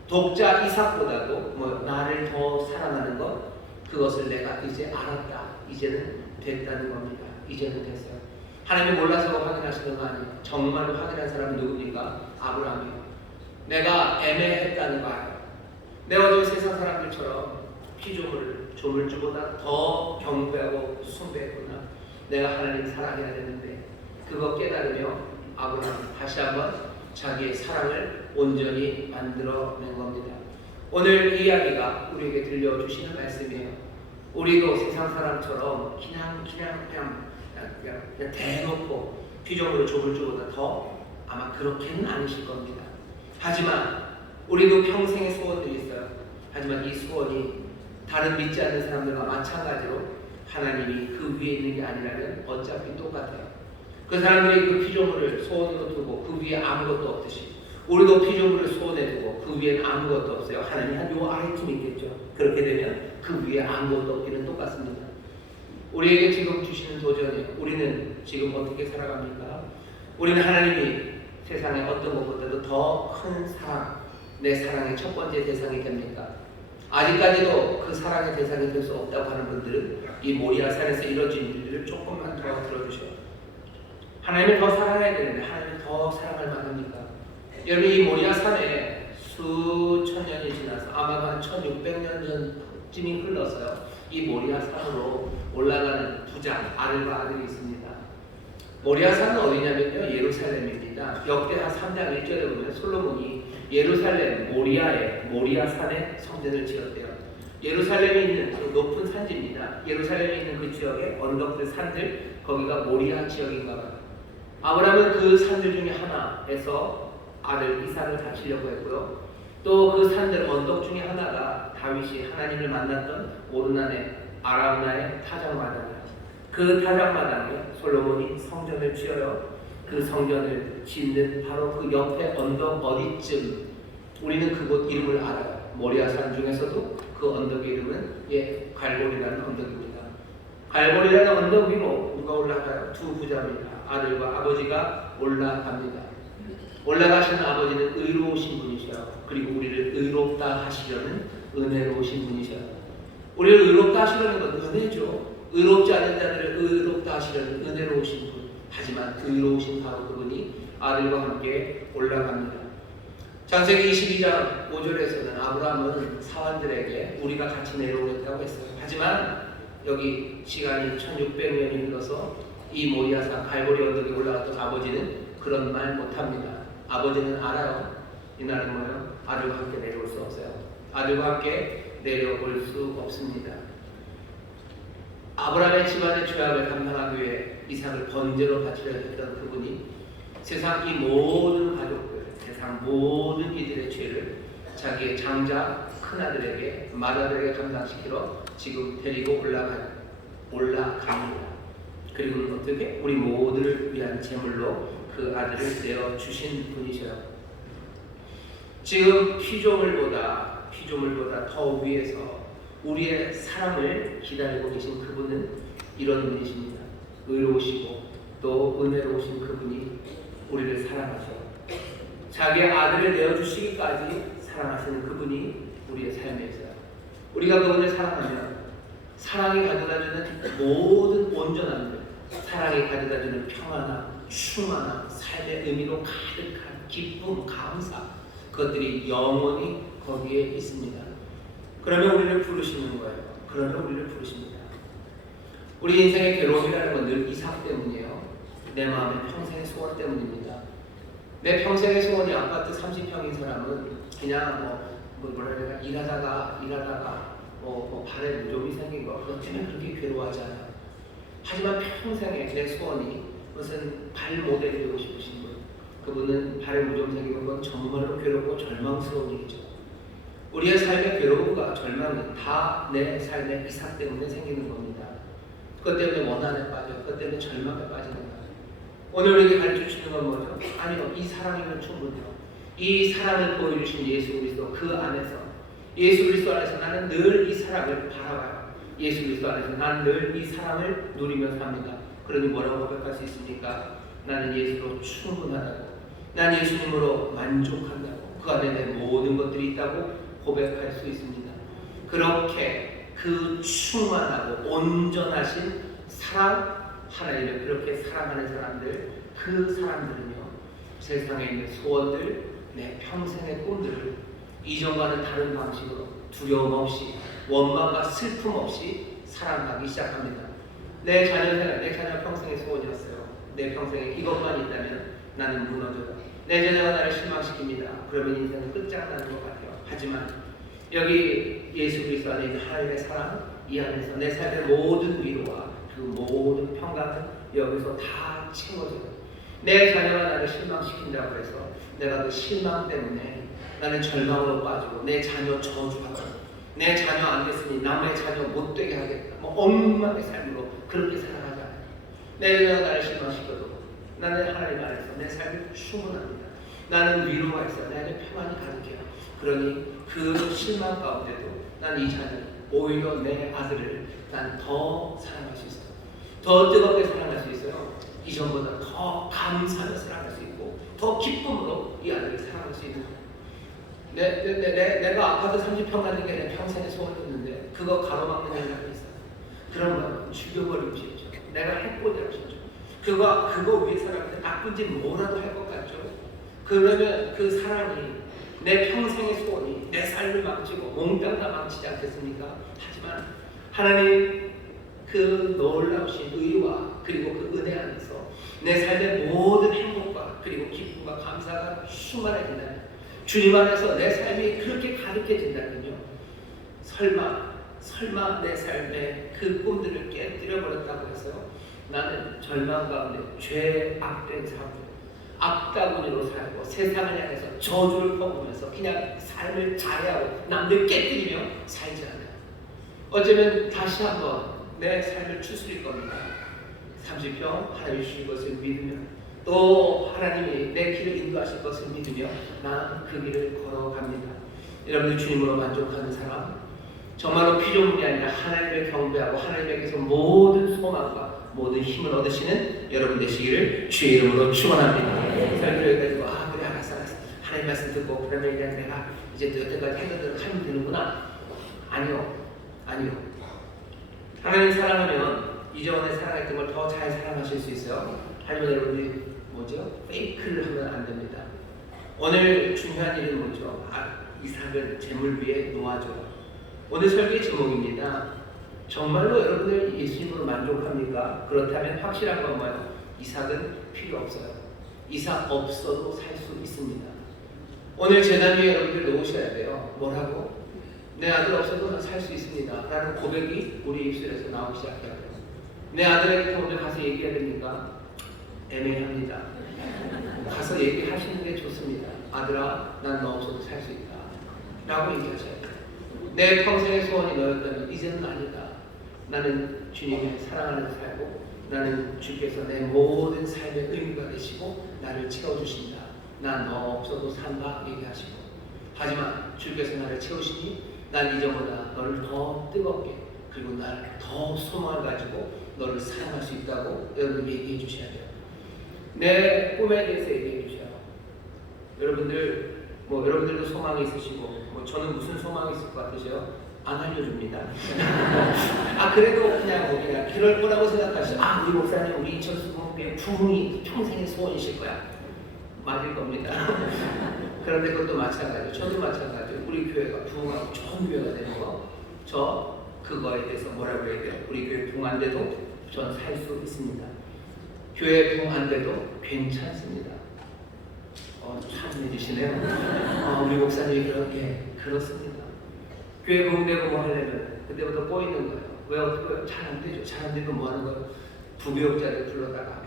독자 이삭보다도 나를 더 사랑하는 것, 그것을 내가 이제 알았다. 이제는 됐다는 겁니다. 이제는 됐어요. 하나님이 몰라서 확인하시는 거 아니에요. 정말로 확인한 사람은 누굽니까? 아브라함이에요. 내가 애매했다는 거 알아요. 내가 어제 세상 사람들처럼 피조물을 조물주보다 더 경배하고 숭배했구나. 내가 하나님 사랑해야 되는데 그거 깨달으며 아브라함 다시 한번 자기의 사랑을 온전히 만들어낸 겁니다. 오늘 이 이야기가 우리에게 들려주시는 말씀이에요. 우리도 세상 사람처럼 그냥 대놓고 피조물을 조물주보다 더 아마 그렇게는 아니실 겁니다. 하지만 우리도 평생의 소원들이 있어요. 하지만 이 소원이 다른 믿지 않는 사람들과 마찬가지로 하나님이 그 위에 있는 게 아니라면 어차피 똑같아요. 그 사람들이 그 피조물을 소원으로 두고 그 위에 아무것도 없듯이 우리도 피조물을 소원에 두고 그 위에는 아무것도 없어요. 하나님이 한 요 아래쯤 있겠죠. 그렇게 되면 그 위에 아무것도 없기는 똑같습니다. 우리에게 지금 주시는 도전이에요. 우리는 지금 어떻게 살아갑니까? 우리는 하나님이 세상에 어떤 것보다도 더 큰 사랑, 내 사랑의 첫 번째 대상이 됩니까? 아직까지도 그 사랑의 대상이 될 수 없다고 하는 분들은 이 모리아 산에서 이루어진 일들을 조금만 더 들어주셔요. 하나님을 더 사랑해야 되는데 하나님을 더 사랑할 만합니까? 여러분, 이 모리아 산에 수천 년이 지나서 아마도 한 1600년 전쯤이 흘렀어요. 이 모리아 산으로 올라가는 부자 아들과 아들이 있습니다. 모리아 산은 어디냐면요, 예루살렘입니다. 역대하 3장 1절에 보면 솔로몬이 예루살렘 모리아 산에 성전을 지었대요. 예루살렘에 있는 그 높은 산지입니다. 예루살렘에 있는 그 지역의 언덕들, 산들, 거기가 모리아 지역인가 봐요. 아브라함은 그 산들 중에 하나에서 아들 이삭을 바치려고 했고요. 또 그 산들 언덕 중에 하나가 다윗이 하나님을 만났던 오르난의 아라우나의 타작마당이에요. 그 타작마당에 솔로몬이 성전을 지어요. 그 성전을 짓는 바로 그 옆에 언덕 어디쯤, 우리는 그곳 이름을 알아요. 모리아산 중에서도 그 언덕의 이름은 갈보리라는 언덕입니다. 갈보리라는 언덕 위로 누가 올라가요? 두 부자입니다. 아들과 아버지가 올라갑니다. 올라가시는 아버지는 의로우신 분이셔요. 그리고 우리를 의롭다 하시려는 은혜로우신 이분이셔요. 우리를 의롭다 하시려는 건 은혜죠. 의롭지 않은 자들을 의롭다 하시려는 은혜로우신 분. 하지만 의로우신 바로 그분이 아들과 함께 올라갑니다. 창세기 22장 5절에서는 아브라함은 사환들에게 우리가 같이 내려오겠다고 했어요. 하지만 여기 시간이 1600년이 흘러서 이 모리아산 갈보리 언덕에 올라갔던 아버지는 그런 말 못합니다. 아버지는 알아요. 이날은 뭐예요? 아들과 함께 내려올 수 없어요. 아들과 함께 내려올 수 없습니다. 아브라함의 집안의 죄악을 감당하기 위해 이삭을 번제로 바치려 했던 그분이 세상 이 모든 가족들, 세상 모든 이들의 죄를 자기의 장자 큰아들에게 맏아들에게 감당시키러 지금 데리고 올라갑니다. 그리고 어떻게? 우리 모두를 위한 제물로 그 아들을 내어주신 분이셔요. 지금 피조물보다 더 위에서 우리의 사랑을 기다리고 계신 그분은 이런 분이십니다. 의로우시고 또 은혜로우신 그분이 우리를 사랑하셔요. 자기의 아들을 내어주시기까지 사랑하시는 그분이 우리의 삶에 있어요. 우리가 그분을 사랑하면 사랑이 가져다주는 모든 온전함들, 사랑이 가져다주는 평안함, 충만함, 삶의 의미로 가득한 기쁨, 감사, 그것들이 영원히 거기에 있습니다. 그러면 우리를 부르시는 거예요. 그러면 우리를 부르십니다. 우리 인생의 괴로움이라는 건 늘 이삭 때문이에요. 내 마음의 평생의 소원 때문입니다. 내 평생의 소원이 아파트 30평인 사람은 그냥 일하다가 발에 무좀이 생긴 거 그것 때문에 그렇게 괴로워하지 않아요. 하지만 평생에 내 소원이 무슨 발 모델이 되고 싶으신 분, 그분은 발에 무좀 생기는 건 정말로 괴롭고 절망스러운 일이죠. 우리의 삶의 괴로움과 절망은 다 내 삶의 이삭 때문에 생기는 겁니다. 그것 때문에 원한에 빠져, 그것 때문에 절망에 빠지는 거예요. 오늘 우리에게 가르쳐 주시는 건 뭐죠? 아니요, 이 사랑이면 충분해요. 이 사랑을 보여주신 예수 그리스도 그 안에서, 예수 그리스도 안에서 나는 늘 이 사랑을 바라봐요. 예수 그리스도 안에서 나는 늘 이 사랑을 누리며 삽니다. 그러니 뭐라고 고백할 수 있습니까? 나는 예수로 충분하다고, 난 예수님으로 만족한다고, 그 안에 내 모든 것들이 있다고 고백할 수 있습니다. 그렇게 그 충만하고 온전하신 사랑, 하나님을 그렇게 사랑하는 사람들, 그 사람들은요, 세상에 있는 소원들, 내 평생의 꿈들을 이전과는 다른 방식으로 두려움 없이, 원망과 슬픔 없이 사랑하기 시작합니다. 내 자녀 평생의 소원이었어요. 내 평생에 이것만 있다면 나는 무너져요. 내 자녀가 나를 실망시킵니다. 그러면 인생은 끝장나는 것 같아요. 하지만 여기 예수 그리스도 안에 있는 하나님의 사랑, 이 안에서 내 삶의 모든 위로와 그 모든 평강은 여기서 다 채워져요. 내 자녀가 나를 실망시킨다고 해서 내가 그 실망 때문에 나는 절망으로 빠지고 내 자녀 저주하고 내 자녀 안 됐으니 남의 자녀 못되게 하겠다, 엉망의 삶으로 그렇게 살아가지 않아요. 내 자녀가 나를 실망시켜도 나는 하나님 안에서 내 삶이 충분합니다. 나는 위로가 있어요. 내 안에 평안이 가득해요. 그러니 그 실망 가운데도 난 이 자녀, 오히려 내 아들을 난 더 사랑할 수 있어요. 더 뜨겁게 사랑할 수 있어요. 이전보다 더 감사하며 사랑할 수 있고 더 기쁨으로 이 아들을 사랑할 수 있는 거예요. 내가 아파트 30평 가는 게 내 평생의 소원이었는데 그거 가로막는 연락이 있어요. 그런 건 죽여버리고 싶죠. 내가 해보자고 싶죠. 그거 위해서라면 나쁜 짓 뭐라도 할 것 같죠. 그러면 그 사랑이 내 평생의 소원이 내 삶을 망치고 몽땅 다 망치지 않겠습니까? 하지만 하나님 그 놀라우신 의와 그리고 그 은혜 안에서 내 삶의 모든 행복과 그리고 기쁨과 감사가 충만해진다면, 주님 안에서 내 삶이 그렇게 가득해진다면요, 설마 내 삶의 그 꿈들을 깨뜨려버렸다고 해서 나는 절망 가운데 죄 악된 삶, 악다구니로 살고 세상을 향해서 저주를 퍼부으면서 그냥 삶을 자해하고 남들 깨뜨리며 살지 않아요. 어쩌면 다시 한번 내 삶을 추스릴 겁니다. 30평 하나님이 주실 것을 믿으며 또 하나님이 내 길을 인도하실 것을 믿으며 난 그 길을 걸어갑니다. 여러분들 주님으로 만족하는 사람, 정말로 피조물이 아니라 하나님을 경배하고 하나님에게서 모든 소망과 모든 힘을 얻으시는 여러분 되시기를 주의 이름으로 축원합니다. 설교 여기까지 그래 알았어. 하나님 말씀 듣고 그러면 이제 내가 이제 여태까지 했던 대로 하면 되는구나. 아니요. 하나님 사랑하면 이전에 사랑했던 걸 더 잘 사랑하실 수 있어요. 하지만 여러분들이 페이크를 하면 안 됩니다. 오늘 중요한 일은 뭐죠? 이삭을 제물 위에 놓아줘요. 오늘 설교의 제목입니다. 정말로 여러분들 예수님으로 만족합니까? 그렇다면 확실한 건 뭐예요? 이삭은 필요 없어요. 이삭 없어도 살 수 있습니다. 오늘 제단 위에 여러분들 놓으셔야 돼요. 뭐라고? 내 아들 없어도 살 수 있습니다. 라는 고백이 우리 입술에서 나오기 시작해야 돼요. 내 아들에게 오늘 가서 얘기해야 됩니까? 애매합니다. 가서 얘기하시는 게 좋습니다. 아들아, 난 너 없어도 살 수 있다. 라고 얘기하셔야 돼요. 내 평생의 소원이 너였다면 이제는 아니다. 나는 주님을 사랑하는 살고 나는 주께서 내 모든 삶의 의미가 되시고 나를 채워주신다. 난 너 없어도 산다 얘기하시고 하지만 주께서 나를 채우시니 난 이전보다 너를 더 뜨겁게 그리고 날 더 소망을 가지고 너를 사랑할 수 있다고 여러분 얘기해 주셔야 돼요. 내 꿈에 대해서 얘기해 주셔요. 여러분들도 소망이 있으시고 저는 무슨 소망이 있을 것 같으세요? 안 알려줍니다. 그래도 그냥 그럴 거라고 생각하시죠. 우리 목사님 우리 이천수 부흥교회 부흥이 평생의 소원이실 거야. 맞을 겁니다. 그런데 그것도 마찬가지예요. 저도 마찬가지예요. 우리 교회가 부흥하고 좋은 교회가 되는 거, 그거에 대해서 뭐라고 해야 돼요? 우리 교회 부흥 안 돼도 전 살 수 있습니다. 교회 부흥 안 돼도 괜찮습니다. 참해주시네요. 우리 목사님이 그렇습니다. 교회 부흥되고 뭐 하려면 그때부터 꼬이는 거예요. 왜 어떻게 잘 안 되죠? 잘 안 되면 뭐 하는 거예요? 부교육자를 불러다가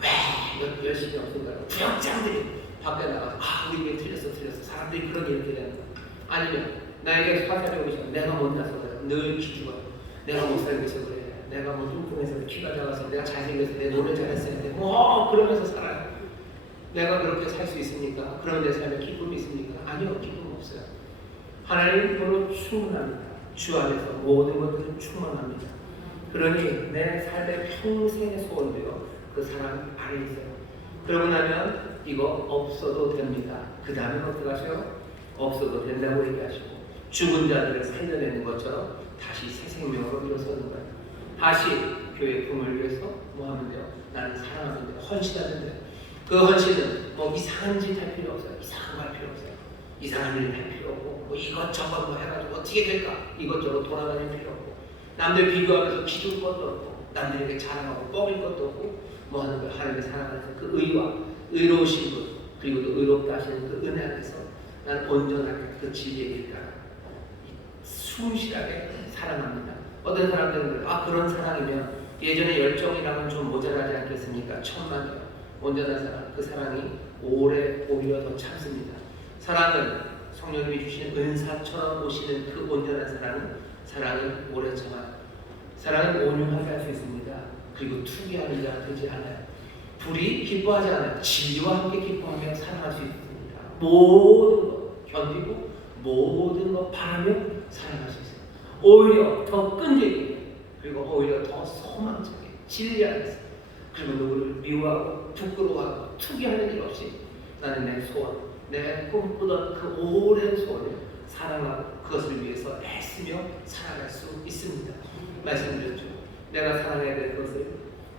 왜 열심히 없을까요? 부역장들이 밖에 나가서 우리 교회 틀렸어. 사람들이 그런 이렇게 되는 거예요. 아니면 나에게 화살이 오기 전에 내가 못나서 그래요. 늘 기죽어요. 내가 못 살면서 그래. 내가 뚱뚱해서 키가 작아서 내가 잘생겨서 내 노래 잘했을 때 그러면서 살아요. 내가 그렇게 살 수 있습니까? 그러면 내 삶에 기쁨이 있습니까? 아니요. 기쁨 없어요. 하나님으로 충분합니다. 주 안에서 모든 것들은 충만합니다. 그러니 내 삶의 평생의 소원도요. 그 사랑 안에 있어요. 그러고 나면 이거 없어도 됩니다. 그 다음에 어떻게 하세요? 없어도 된다고 얘기하시고 죽은 자들을 살려내는 것처럼 다시 새 생명으로 일어서는 거예요. 다시 교회 부흥을 위해서 뭐 하면 돼요? 나는 사랑하는데 헌신하는 돼요. 그 헌신은 이상한 짓 할 필요 없어요. 이상한 거 할 필요 없어요. 이상한 일 할 필요 없고 이것저것 해가지고 어떻게 될까? 이것저것 돌아다닐 필요 없고 남들 비교하면서 기둘 것도 없고 남들에게 자랑하고 뻐길 것도 없고 뭐 하는 거예요? 하나님의 사랑하는 그 의와 의로우신 분 그리고 또 의롭다 하시는 그 은혜 안에서 나는 온전하게 그 진리의 길 따라 충실하게 사랑합니다. 어떤 사람들은 그런 사랑이면 예전에 열정이랑은 좀 모자라지 않겠습니까? 천만에요. 온전한 사랑, 그 사랑이 오히려 더 참습니다. 사랑은 성령님이 주시는 은사처럼 오시는 그 온전한 사랑은 오래 참아요. 사랑은 온유하게 할 수 있습니다. 그리고 투기하는 자가 되지 않아요. 불이 기뻐하지 않아요. 진리와 함께 기뻐하며 사랑할 수 있습니다. 모든 것 견디고 모든 것 바라며 사랑할 수 있습니다. 오히려 더 끈질기게 그리고 오히려 더 소망차게 진리 안에서 그리고 누구를 미워하고 부끄러워하고 투기하는 일 없이 나는 내 소원, 내 꿈꾸던 그 오랜 소원을 사랑하고 그것을 위해서 애쓰며 살아갈 수 있습니다. 말씀드렸죠. 내가 사랑해야 될 것을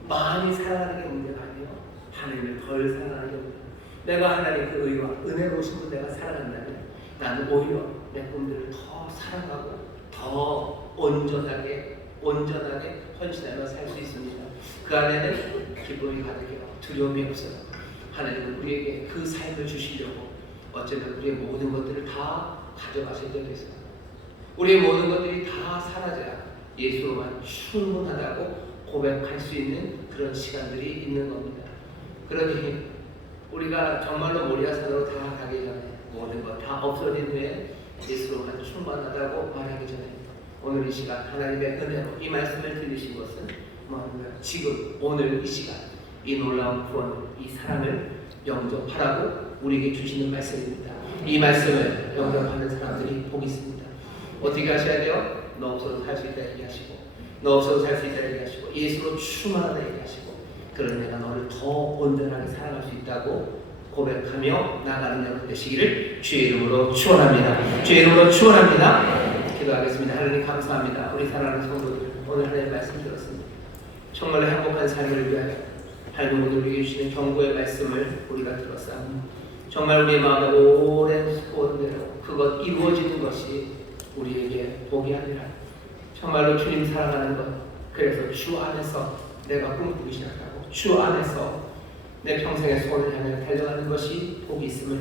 많이 사랑하는 게 문제가 아니에요. 하나님을 덜 사랑하는 게 문제예요. 내가 하나님 그 의와 은혜로우신 분 내가 사랑한다면 나는 오히려 내 꿈들을 더 사랑하고 더 온전하게 헌신하며 살 수 있습니다. 그 안에는 기쁨이 가득해요. 두려움이 없어요. 하나님은 우리에게 그 삶을 주시려고 어쩌면 우리의 모든 것들을 다 가져가실 때도 있어요. 우리의 모든 것들이 다 사라져야 예수로만 충분하다고 고백할 수 있는 그런 시간들이 있는 겁니다. 그러니 우리가 정말로 모리아산으로 다 가기 전에 모든 것 다 없어진 후에 예수로만 충분하다고 말하기 전에 오늘 이 시간 하나님의 은혜로 이 말씀을 들으신 것은 뭐냐면 지금 오늘 이 시간 이 놀라운 구원 이 사랑을 영접하라고 우리에게 주시는 말씀입니다. 이 말씀을 영접하는 사람들이 복 있습니다. 어떻게 하셔야 돼요? 너 없어도 살 수 있다 얘기하시고 너 없어도 살 수 있다 얘기하시고 예수로 충만하다 얘기하시고 그런 내가 너를 더 온전하게 사랑할 수 있다고 고백하며 나가는 여러분 되시기를 주의 이름으로 축원합니다. 주의 이름으로 축원합니다. 기도하겠습니다. 하나님 감사합니다. 우리 사랑하는 성도들 오늘 하나님의 말씀 들었습니다. 정말로 행복한 삶을 위하여 밝은 문을 위해 주시는 경고의 말씀을 우리가 들었사옵니다. 정말 우리의 마음에 오랜 소원대로 그것 이루어지는 것이 우리에게 복이 아니라 정말로 주님 사랑하는 것, 그래서 주 안에서 내가 꿈꾸기 시작하고 주 안에서 내 평생의 소원을 향해 달려가는 것이 복이 있음을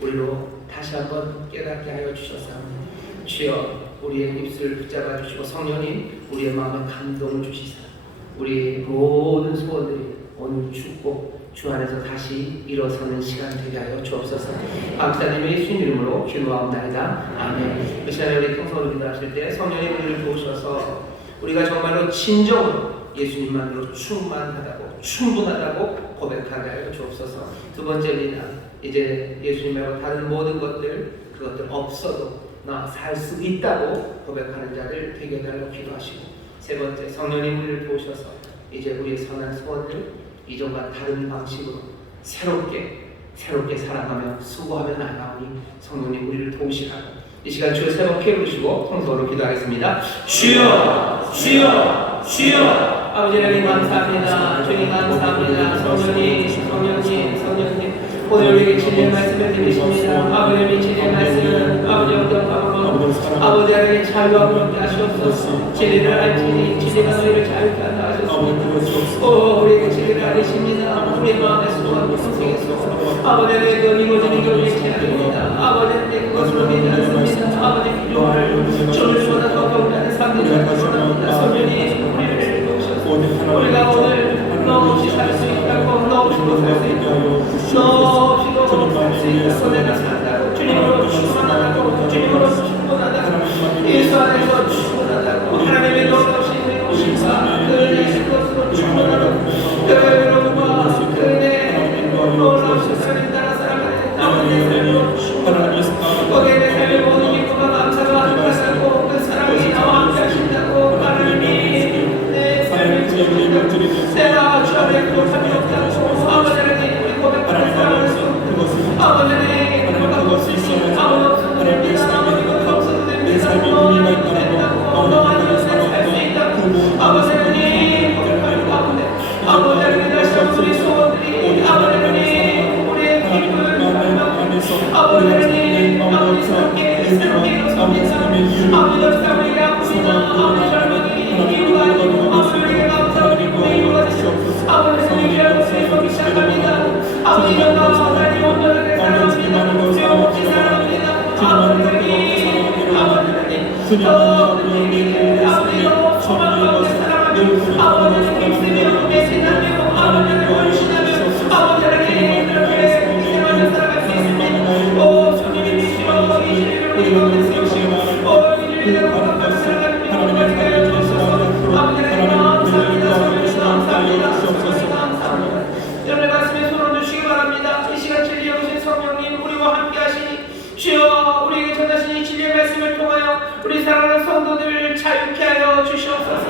우리로 다시 한번 깨닫게 하여 주셨사옵니다. 주여 우리의 입술을 붙잡아 주시고 성령님 우리의 마음에 감동을 주시사 우리의 모든 소원들이 오늘 죽고 주 안에서 다시 일어서는 시간 되게 하여 주옵소서. 감사님의 예수님 이름으로 기도하옵나이다. 아멘. 이 시간에 우리 통성으로 기도하실 때 성령님 우리를 도우셔서 우리가 정말로 진정으로 예수님만으로 충만하다고 충분하다고 고백하게 하여 주옵소서. 두 번째입니다. 이제 예수님 말고 다른 모든 것들 그것들 없어도 나 살 수 있다고 고백하는 자들 되게 해달라고 기도하시고, 세 번째 성령님 우리를 도우셔서 이제 우리의 선한 소원들 이전과 다른 방식으로 새롭게 살아가며 수고하며 나아가오니 성령님 우리를 도우시라고 이 시간 주여 세 번 피해 부르시고 통성으로 기도하겠습니다. 주여 주여 주여. 아버지 하나님 감사합니다. 주님 감사합니다. 성령님 오늘 우리에게 진리의 말씀을 드리십니다. 아버지 하나님 진리의 말씀은 아버지 영접하고 아버지 하나님 자유하고 함께 하시옵소서. 진리를 알지니 진리가 너희를 자유케 한다 하셨습니다. 오 우리에게 진리를 알리십니다. 우리 마음의 소원 평생의 소원 아버지 하나님 그 이루어지는 게 우리의 제약입니다. 아버지 하나님 그것으로 되지 않습니다. 아버지 필요할 주를 원하고 경배하는 삶들을 원합니다. 성령님 우리를 도우셔서 우리가 오늘 너 없이 살 수 있다고 너 없이도 살 수 있다고 너 없이도 살 수 있다고 내가 산다고 주님으로 충만하다고 주님으로 충분하다고 예수 안에서 충분하다고 하나님의 놀라우신 오심과 그 내신 것으로 충분하다고 그 의로움과 그 내 놀라우신 하나님 따라 살아가는 아버지의 삶으로 충분하다고 거기에 내 삶의 모든 기쁨과 감사가 함께하고 그 사랑이 나와 함께하신다고 하나님이 내 삶을 지켜준다고 내가 주 안에 부족함이 없다고 아버지 하나님 우리 고백하는 사랑을 쏟고 아버지 하나님 고백하고 있으니 아무도 없어도 됩니다. 아무도 없어도 됩니다. 너는 된다고 너 아니면 살 수 있다고 아버지 하나님 고백하는 가운데 아버지 하나님 다시 한번 우리 소원들이 아버지 하나님 우리의 기쁨을 아버지 하나님 아버지 새롭게 일어섭니다. 아버지 역사 우리에게 아픕니다. 아버지 젊은이 이유가 아니고 아버지 우리에게 감사드리고 이유가 되시옵소서. 아버지 하나님 귀한 것을 시작합니다. 아버지 이전과 하나님 온전하게 사랑합니다. 죄없이 사랑합니다. 아버지 하나님 더 우리에게 아버지 더 소망 가운데 사랑합니다. 아버지 하나님 힘쓰며 매진하며 아버지 하나님 헌신하며 아버지 하나님 그렇게 희생하며 살아갈 수 있습니다. 오 주님이 미시오 이 진리를 우리 가운데 세우시고 오 이 진리를 고백하며 살아가는 믿음을 가지게 하여 주옵소서. 아버지 하나님 감사합니다. 감사합니다. 여러분의 말씀에 손을 주시기 바랍니다. 이 시간 진리에 오신 성령님 우리와 함께 하시니 주여 우리에게 전하신 이 진리의 말씀을 통하여 우리 사랑하는 성도들을 자유케 하여 주시옵소서.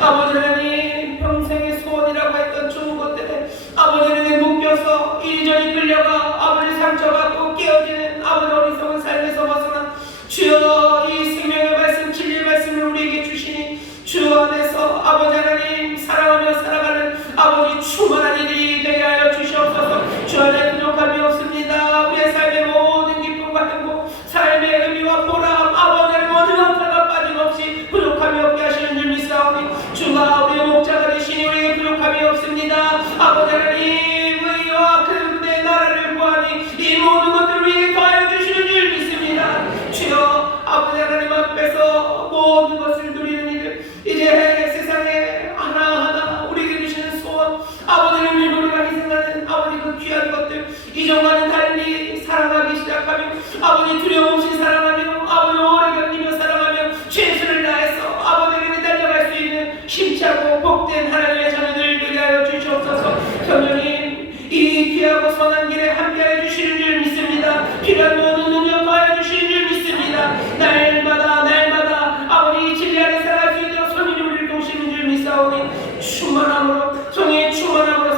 아버지 하나님 평생의 소원이라고 했던 좋은 것들에 아버지 하나님 묶여서 이리저리 끌려가 아버지 상처받고 깨어지는 아버지 어리석은 삶에서 벗어나 주여 이 생명의 말씀 진리의 말씀을 우리에게 주시니 주 안에서 아버지 하나님 사랑하며 살아가는 아버지 충만한 이들이 되게 하여 주시옵소서. 주 안에 부족함이 없습니다. 우리의 삶의 모든 기쁨과 행복 삶의 의미와 보람 아버지 하나님 어느 하나가 빠짐없이 부족함이 없게 하시는 줄 믿사오니 주가 우리의 목자가 되시니 우리에게 부족함이 없습니다. 아버지 하나님 의와 그분의 나라를 구하니 이 모든 것들을 우리에게 더하여 주시는 줄 믿습니다. 주여 아버지 하나님 앞에서 모든 것을 누리는 이들 이제 세상에 하나하나 우리에게 주시는 소원 아버지 하나님 우리가 희생하는 아버지 그 귀한 것들 이전과는 달리 사랑하기 시작하며 아버지 두려움 없이 사랑하며 아버지 오래 견디며 사랑하며 최선을 다해서 아버지 하나님 달려갈 수 있는 힘차고 복된 하나님의 자녀들 되게 하여 주시옵소서. 성령님 이 귀하고 선한 길에 함께하여 주시는 줄 믿습니다. 필요한 모든 능력 더하여 주시는 줄 믿습니다. 날마다 아버지 진리 안에 살아갈 수 있도록 성령님 우리를 도우시는 줄 믿사오니 충만함으로 성령의 충만함으로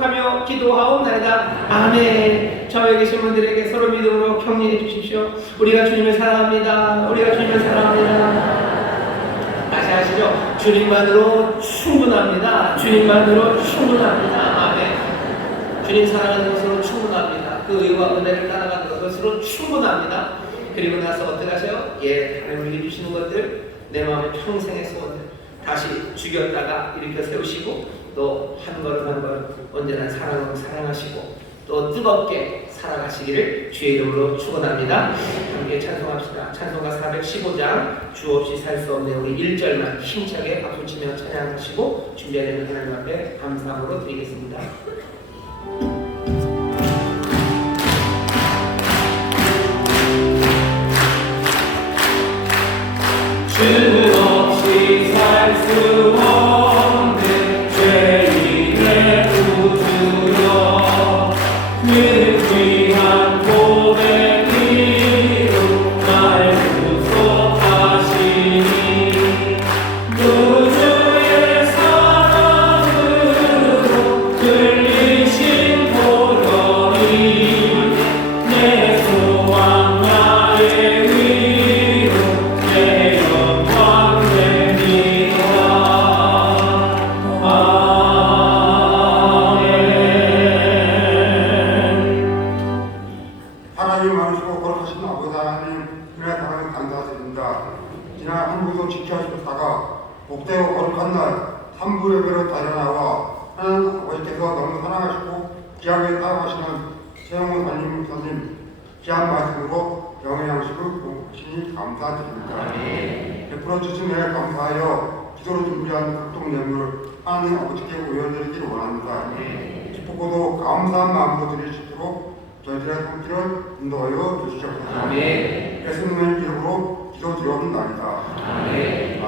축복하며 기도하옵나이다. 아멘. 좌우에 계신 분들에게 서로 믿음으로 격려해 주십시오. 우리가 주님을 사랑합니다. 우리가 주님을 사랑합니다. 다시 하시죠. 주님만으로 충분합니다. 주님만으로 충분합니다. 아멘. 주님 사랑하는 것으로 충분합니다. 그 의와 은혜를 따라가는 것으로 충분합니다. 그리고 나서 어떻게 하세요? 예, 하나님이 주시는 것들, 내 마음의 평생의 소원들 다시 죽였다가 일으켜 세우시고 또 한 걸음 한 걸음 언제나 사랑으로 사랑하시고 또 뜨겁게 살아가시기를 주의 이름으로 축원합니다. 함께 찬송합시다. 찬송가 415장 주 없이 살 수 없네. 우리 1절만 힘차게 박수치며 찬양하시고 준비하는 하나님 앞에 감사함으로 드리겠습니다. 주 없이 살 수 없는 죄인의 구주여 그 귀한 고백 이루 날 구속하시니 구주의 사랑으로 끌리신 보혈이 내 소망 나의 위로 내 영광 됩니다. 하나님 많으시고 거룩하신 아버지 하나님, 은혜 사랑에 감사드립니다. 지난 한 주도 지켜주셨다가 복되고 거룩한 날 3부 예배로 달려나와 하나님 아버지께서 너무 사랑하시고 귀하게 사랑하시는 최영훈 담임 목사님 귀한 말씀으로 영의 양식을 공급하시니 감사드립니다. 베풀어 주신 은혜 감사하여 기도로 준비한 각종 예물을 하나님 아버지께 올려드리길 원합니다. 기쁘고도 감사한 마음으로 드릴 수 있도록 저희들의 손길을 인도하여 주시옵소서. 예수님의 이름으로 기도드리옵나이다. 아멘.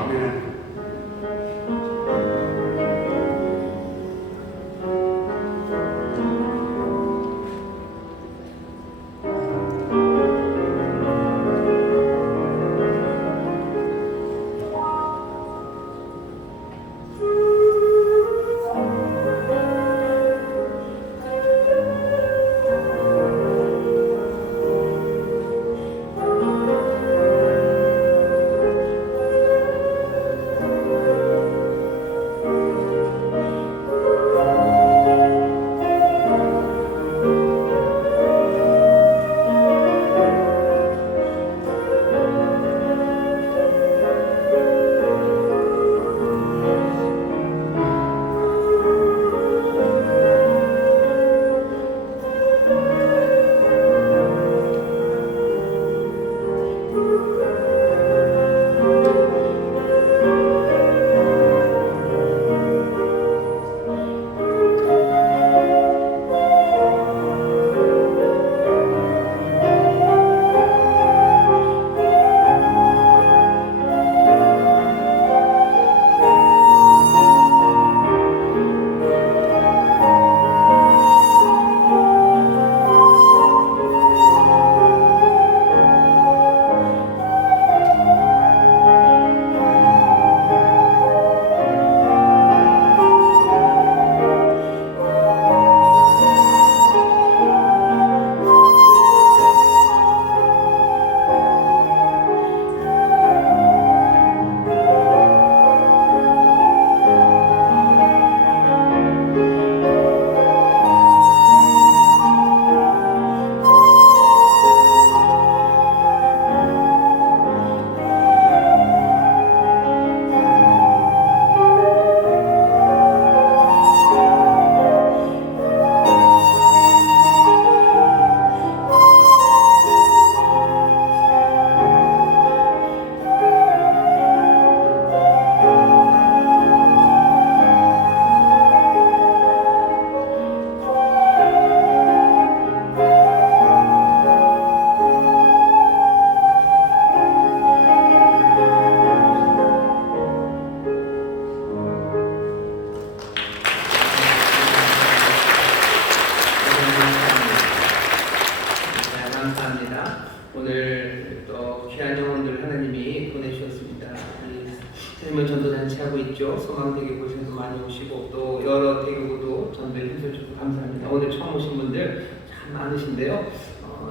전도잔치 하고 있죠. 소망대교 곳에도 많이 오시고 또 여러 대교구도 전도에 힘써주고 감사합니다. 오늘 처음 오신 분들 참 많으신데요.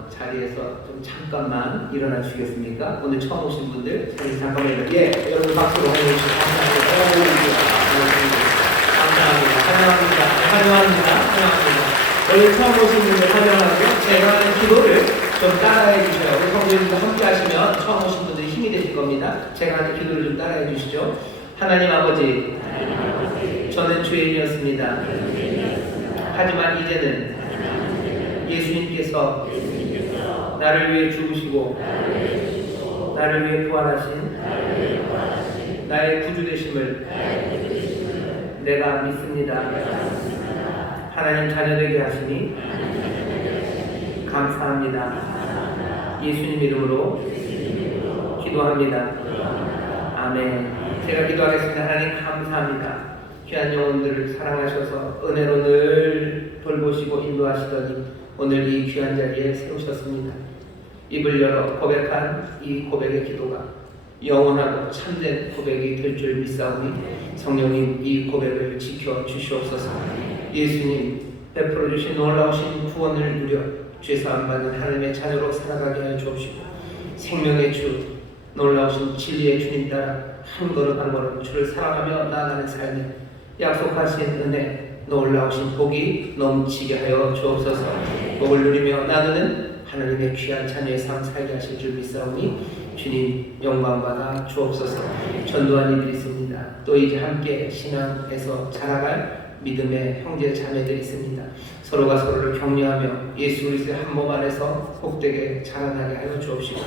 자리에서 좀 잠깐만 일어나 주시겠습니까? 오늘 처음 오신 분들 자리 잠깐만 일어나. 예, 여러분 박수로 환영해 주시기 감사합니다. 환영합니다. 오늘 처음 오신 분들 환영하고요. 제가 하는 기도를 좀 따라해 주셔요. 우리 성도님과 함께 하시면 처음 오신 분들이 힘이 되실 겁니다. 제가 하는 기도를 좀 따라해 주시죠. 하나님 아버지, 저는 죄인이었습니다. 하지만 이제는 예수님께서 나를 위해 죽으시고 나를 위해 부활하신 나의 구주 되심을 내가 믿습니다. 하나님 자녀 되게 하시니 감사합니다. 예수님 이름으로 기도합니다. 아멘. 제가 기도하겠습니다. 하나님 감사합니다. 귀한 영혼들을 사랑하셔서 은혜로 늘 돌보시고 인도하시더니 오늘 이 귀한 자리에 세우셨습니다. 입을 열어 고백한 이 고백의 기도가 영원하고 참된 고백이 될 줄 믿사오니 성령님 이 고백을 지켜 주시옵소서. 예수님 베풀어 주신 놀라우신 구원을 누려 죄사함 받는 하나님의 자녀로 살아가게 하여 주옵시고 생명의 주 놀라우신 진리의 주님 따라 한 걸음 한 걸음 주를 사랑하며 나아가는 삶에 약속하신 은혜 놀라우신 복이 넘치게 하여 주옵소서. 복을 누리며 나누는 하나님의 귀한 자녀의 삶 살게 하실 줄 믿사오니 주님 영광받아 주옵소서. 전도한 이들이 있습니다. 또 이제 함께 신앙에서 자라갈 믿음의 형제 자매들이 있습니다. 서로가 서로를 격려하며 예수 그리스도의 한 몸 안에서 복되게 자라나게 하여 주옵시고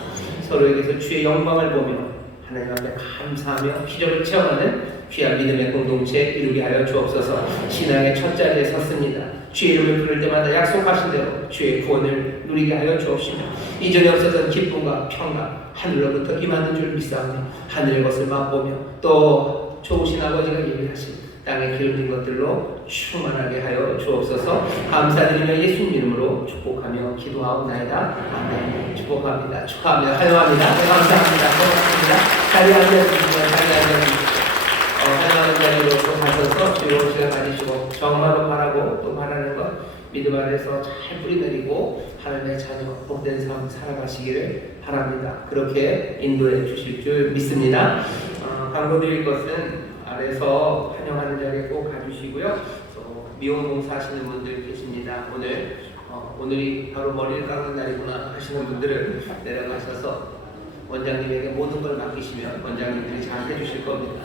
서로에게서 주의 영광을 보며 하나님 앞에 감사하며 기적을 체험하는 귀한 믿음의 공동체 이루게 하여 주옵소서. 신앙의 첫 자리에 섰습니다. 주의 이름을 부를 때마다 약속하신 대로 주의 구원을 누리게 하여 주옵시며 이전에 없었던 기쁨과 평강 하늘로부터 임하는 줄 믿사오니 하늘의 것을 맛보며 또 좋으신 아버지가 예비하신 땅에 기울인 것들로 충만하게 하여 주옵소서. 감사드리며 예수님 이름으로 축복하며 기도하옵나이다. 아멘. 축복합니다. 축하합니다. 환영합니다. 네, 감사합니다. 고맙습니다. 자리에 앉아주시면 자리에 앉아주시면 하나님 자리로 또 가셔서 주의 시간 가지시고 정말로 바라고 또 바라는 것 믿음 안에서 잘 뿌리내리고 하나님의 자녀 복된 삶 살아가시기를 바랍니다. 그렇게 인도해 주실 줄 믿습니다. 광고 드릴 것은 아래서 환영하는 자리에 꼭 가주시고요. 또 미용 봉사 하시는 분들 계십니다. 오늘이 바로 머리를 깎는 날이구나 하시는 분들은 내려가셔서 원장님에게 모든 걸 맡기시면 원장님들이 잘 해주실 겁니다.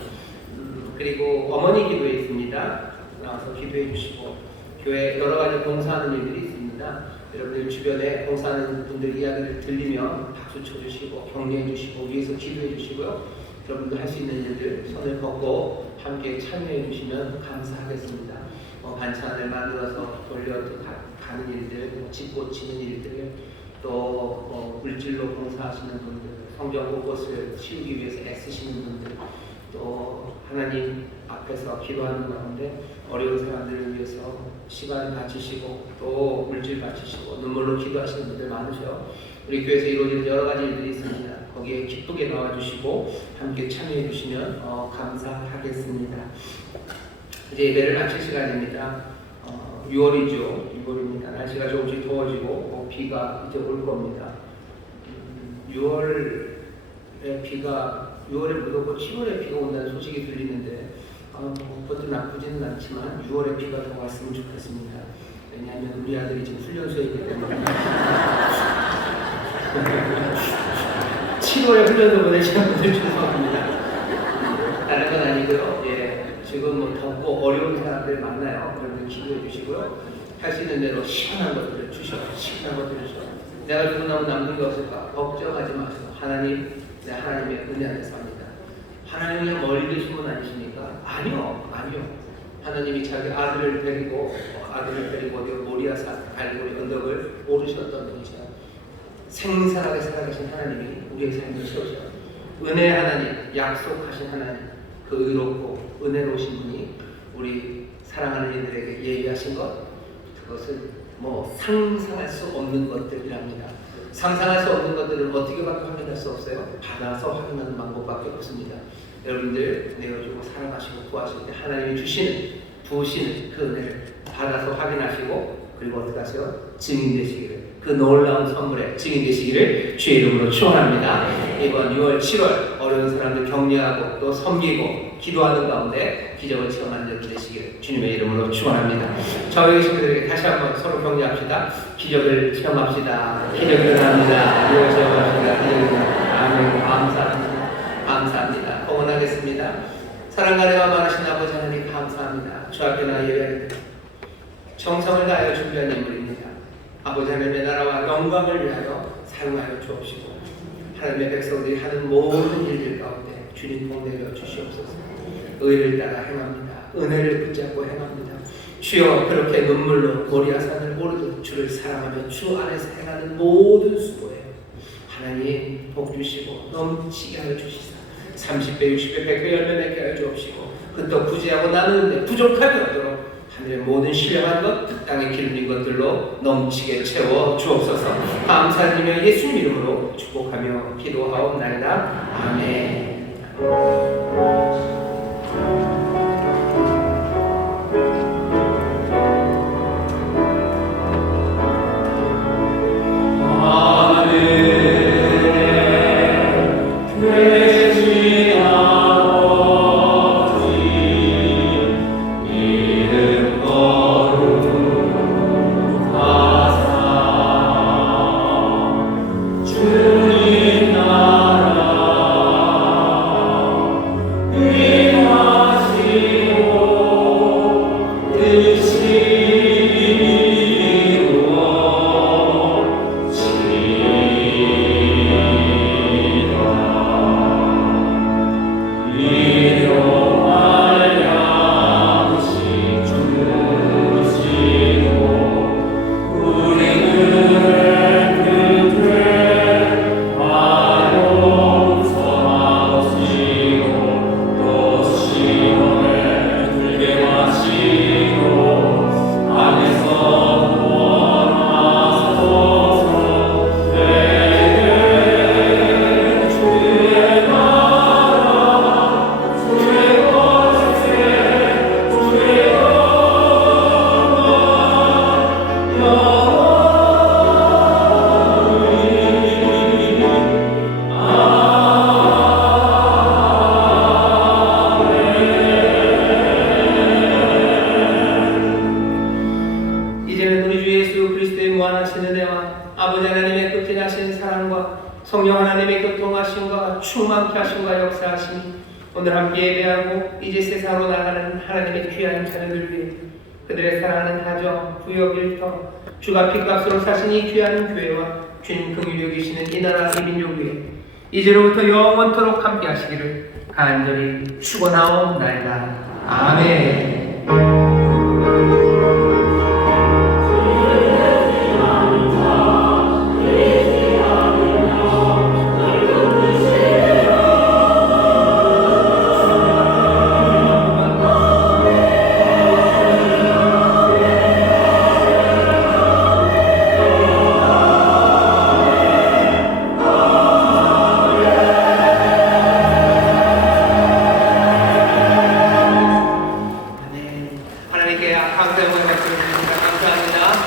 그리고 어머니 기도회 있습니다. 나와서 기도해 주시고 교회 여러 가지 봉사하는 일들이 있습니다. 여러분들 주변에 봉사하는 분들 이야기를 들리면 박수 쳐주시고 격려해 주시고 위에서 기도해 주시고요. 여러분들 할 수 있는 일들 손을 뻗고 함께 참여해 주시면 감사하겠습니다. 반찬을 만들어서 돌려 가는 일들, 집 고치는 일들, 또 물질로 봉사하시는 분들, 성경 곳곳을 치우기 위해서 애쓰시는 분들, 또 하나님 앞에서 기도하는 가운데 어려운 사람들을 위해서 시간 바치시고 또 물질 바치시고 눈물로 기도하시는 분들 많으셔. 우리 교회에서 이루어지는 여러 가지 일들이 있습니다. 거기에 기쁘게 나와주시고 함께 참여해 주시면 감사하겠습니다. 이제 예배를 마칠 시간입니다. 6월이죠. 6월입니다. 날씨가 조금씩 더워지고 비가 이제 올 겁니다. 6월에 무덥고 7월에 비가 온다는 소식이 들리는데 그것도 나쁘지는 않지만 6월에 비가 더 왔으면 좋겠습니다. 왜냐하면 우리 아들이 지금 훈련소에 있기 때문에 7월에 훈련소 보내시는 분들 죄송합니다. 다른 건 아니고요. 지금 덥고 어려운 사람들 많나요? 그런데 기도해 주시고요. 할 수 있는 대로 시원한 것들을 주셔요. 시원한 것들을 주셔요. 내가 주고 나면 남는 게 없을까? 걱정하지 마세요. 하나님, 내 하나님의 은혜 안에서 합니다. 하나님이 멀리 계신 분 아니십니까? 아니요. 하나님이 자기 아들을 데리고 어디 모리아산 갈보리 언덕을 오르셨던 분이죠. 생생하게 살아계신 하나님이 우리의 삶을 채우셔요. 은혜의 하나님, 약속하신 하나님, 그 의롭고 은혜로우신 분이 우리 사랑하는 이들에게 예비하신 것, 그것은 상상할 수 없는 것들이랍니다. 상상할 수 없는 것들을 어떻게 확인할 수 없어요? 받아서 확인하는 방법밖에 없습니다. 여러분들 내어주고 사랑하시고 구하실 때 하나님이 부으시는 그 은혜를 받아서 확인하시고 그리고 어떻게 하세요? 증인되시기를, 그 놀라운 선물에 증인되시기를 주의 이름으로 축원합니다. 이번 6월, 7월 어려운 사람들 격려하고 또 섬기고 기도하는 가운데 기적을 체험하는 여러분 되시기를 주님의 이름으로 축원합니다. 저희 계신 분들에게 다시 한번 서로 격려합시다. 기적을 체험합시다. 기적이 일어납니다. 기적을 체험합시다. 기적이 일어납니다. 아멘. 감사합니다. 감사합니다. 응원하겠습니다. 사랑과 은혜가 많으신 아버지 하나님 감사합니다. 주 앞에 나 예배합니다. 정성을 다하여 준비한 인물입니다. 아버지 하나님의 나라와 영광을 위하여 사용하여 주옵시고 하나님의 백성들이 하는 모든 일들 가운데 주님 동행하여 주시옵소서. 의를 따라 행합니다. 은혜를 붙잡고 행합니다. 주여 그렇게 눈물로 모리아산을 오르듯 주를 사랑하며 주 안에서 행하는 모든 수고에 하나님 복 주시고 넘치게 하여 주시사 30배, 60배, 100배 열매 맺게 하여 주옵시고 그또 부지하고 나누는데 부족함이 없도록 하늘의 모든 신령한 것, 땅에 기름진 것들로 넘치게 채워 주옵소서. 감사드리며 예수님 이름으로 축복하며 기도하옵나이다. 아멘. 성령 하나님의 교통하심과 충만케 하심과 역사하심이 오늘 함께 예배하고 이제 세상으로 나가는 하나님의 귀한 자녀들 위해 그들의 사랑하는 가정, 구역, 일터, 주가 핏값으로 사신 이 귀한 교회와 주님 긍휼히 여기시는 이 나라 이 민족 위에 이제로부터 영원토록 함께 하시기를 간절히 축원하옵나이다. 아멘.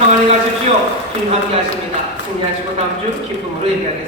평안히 가십시오. 주님 함께 하십니다. 승리하시고 다음 주 기쁨으로 얘기하겠습니다.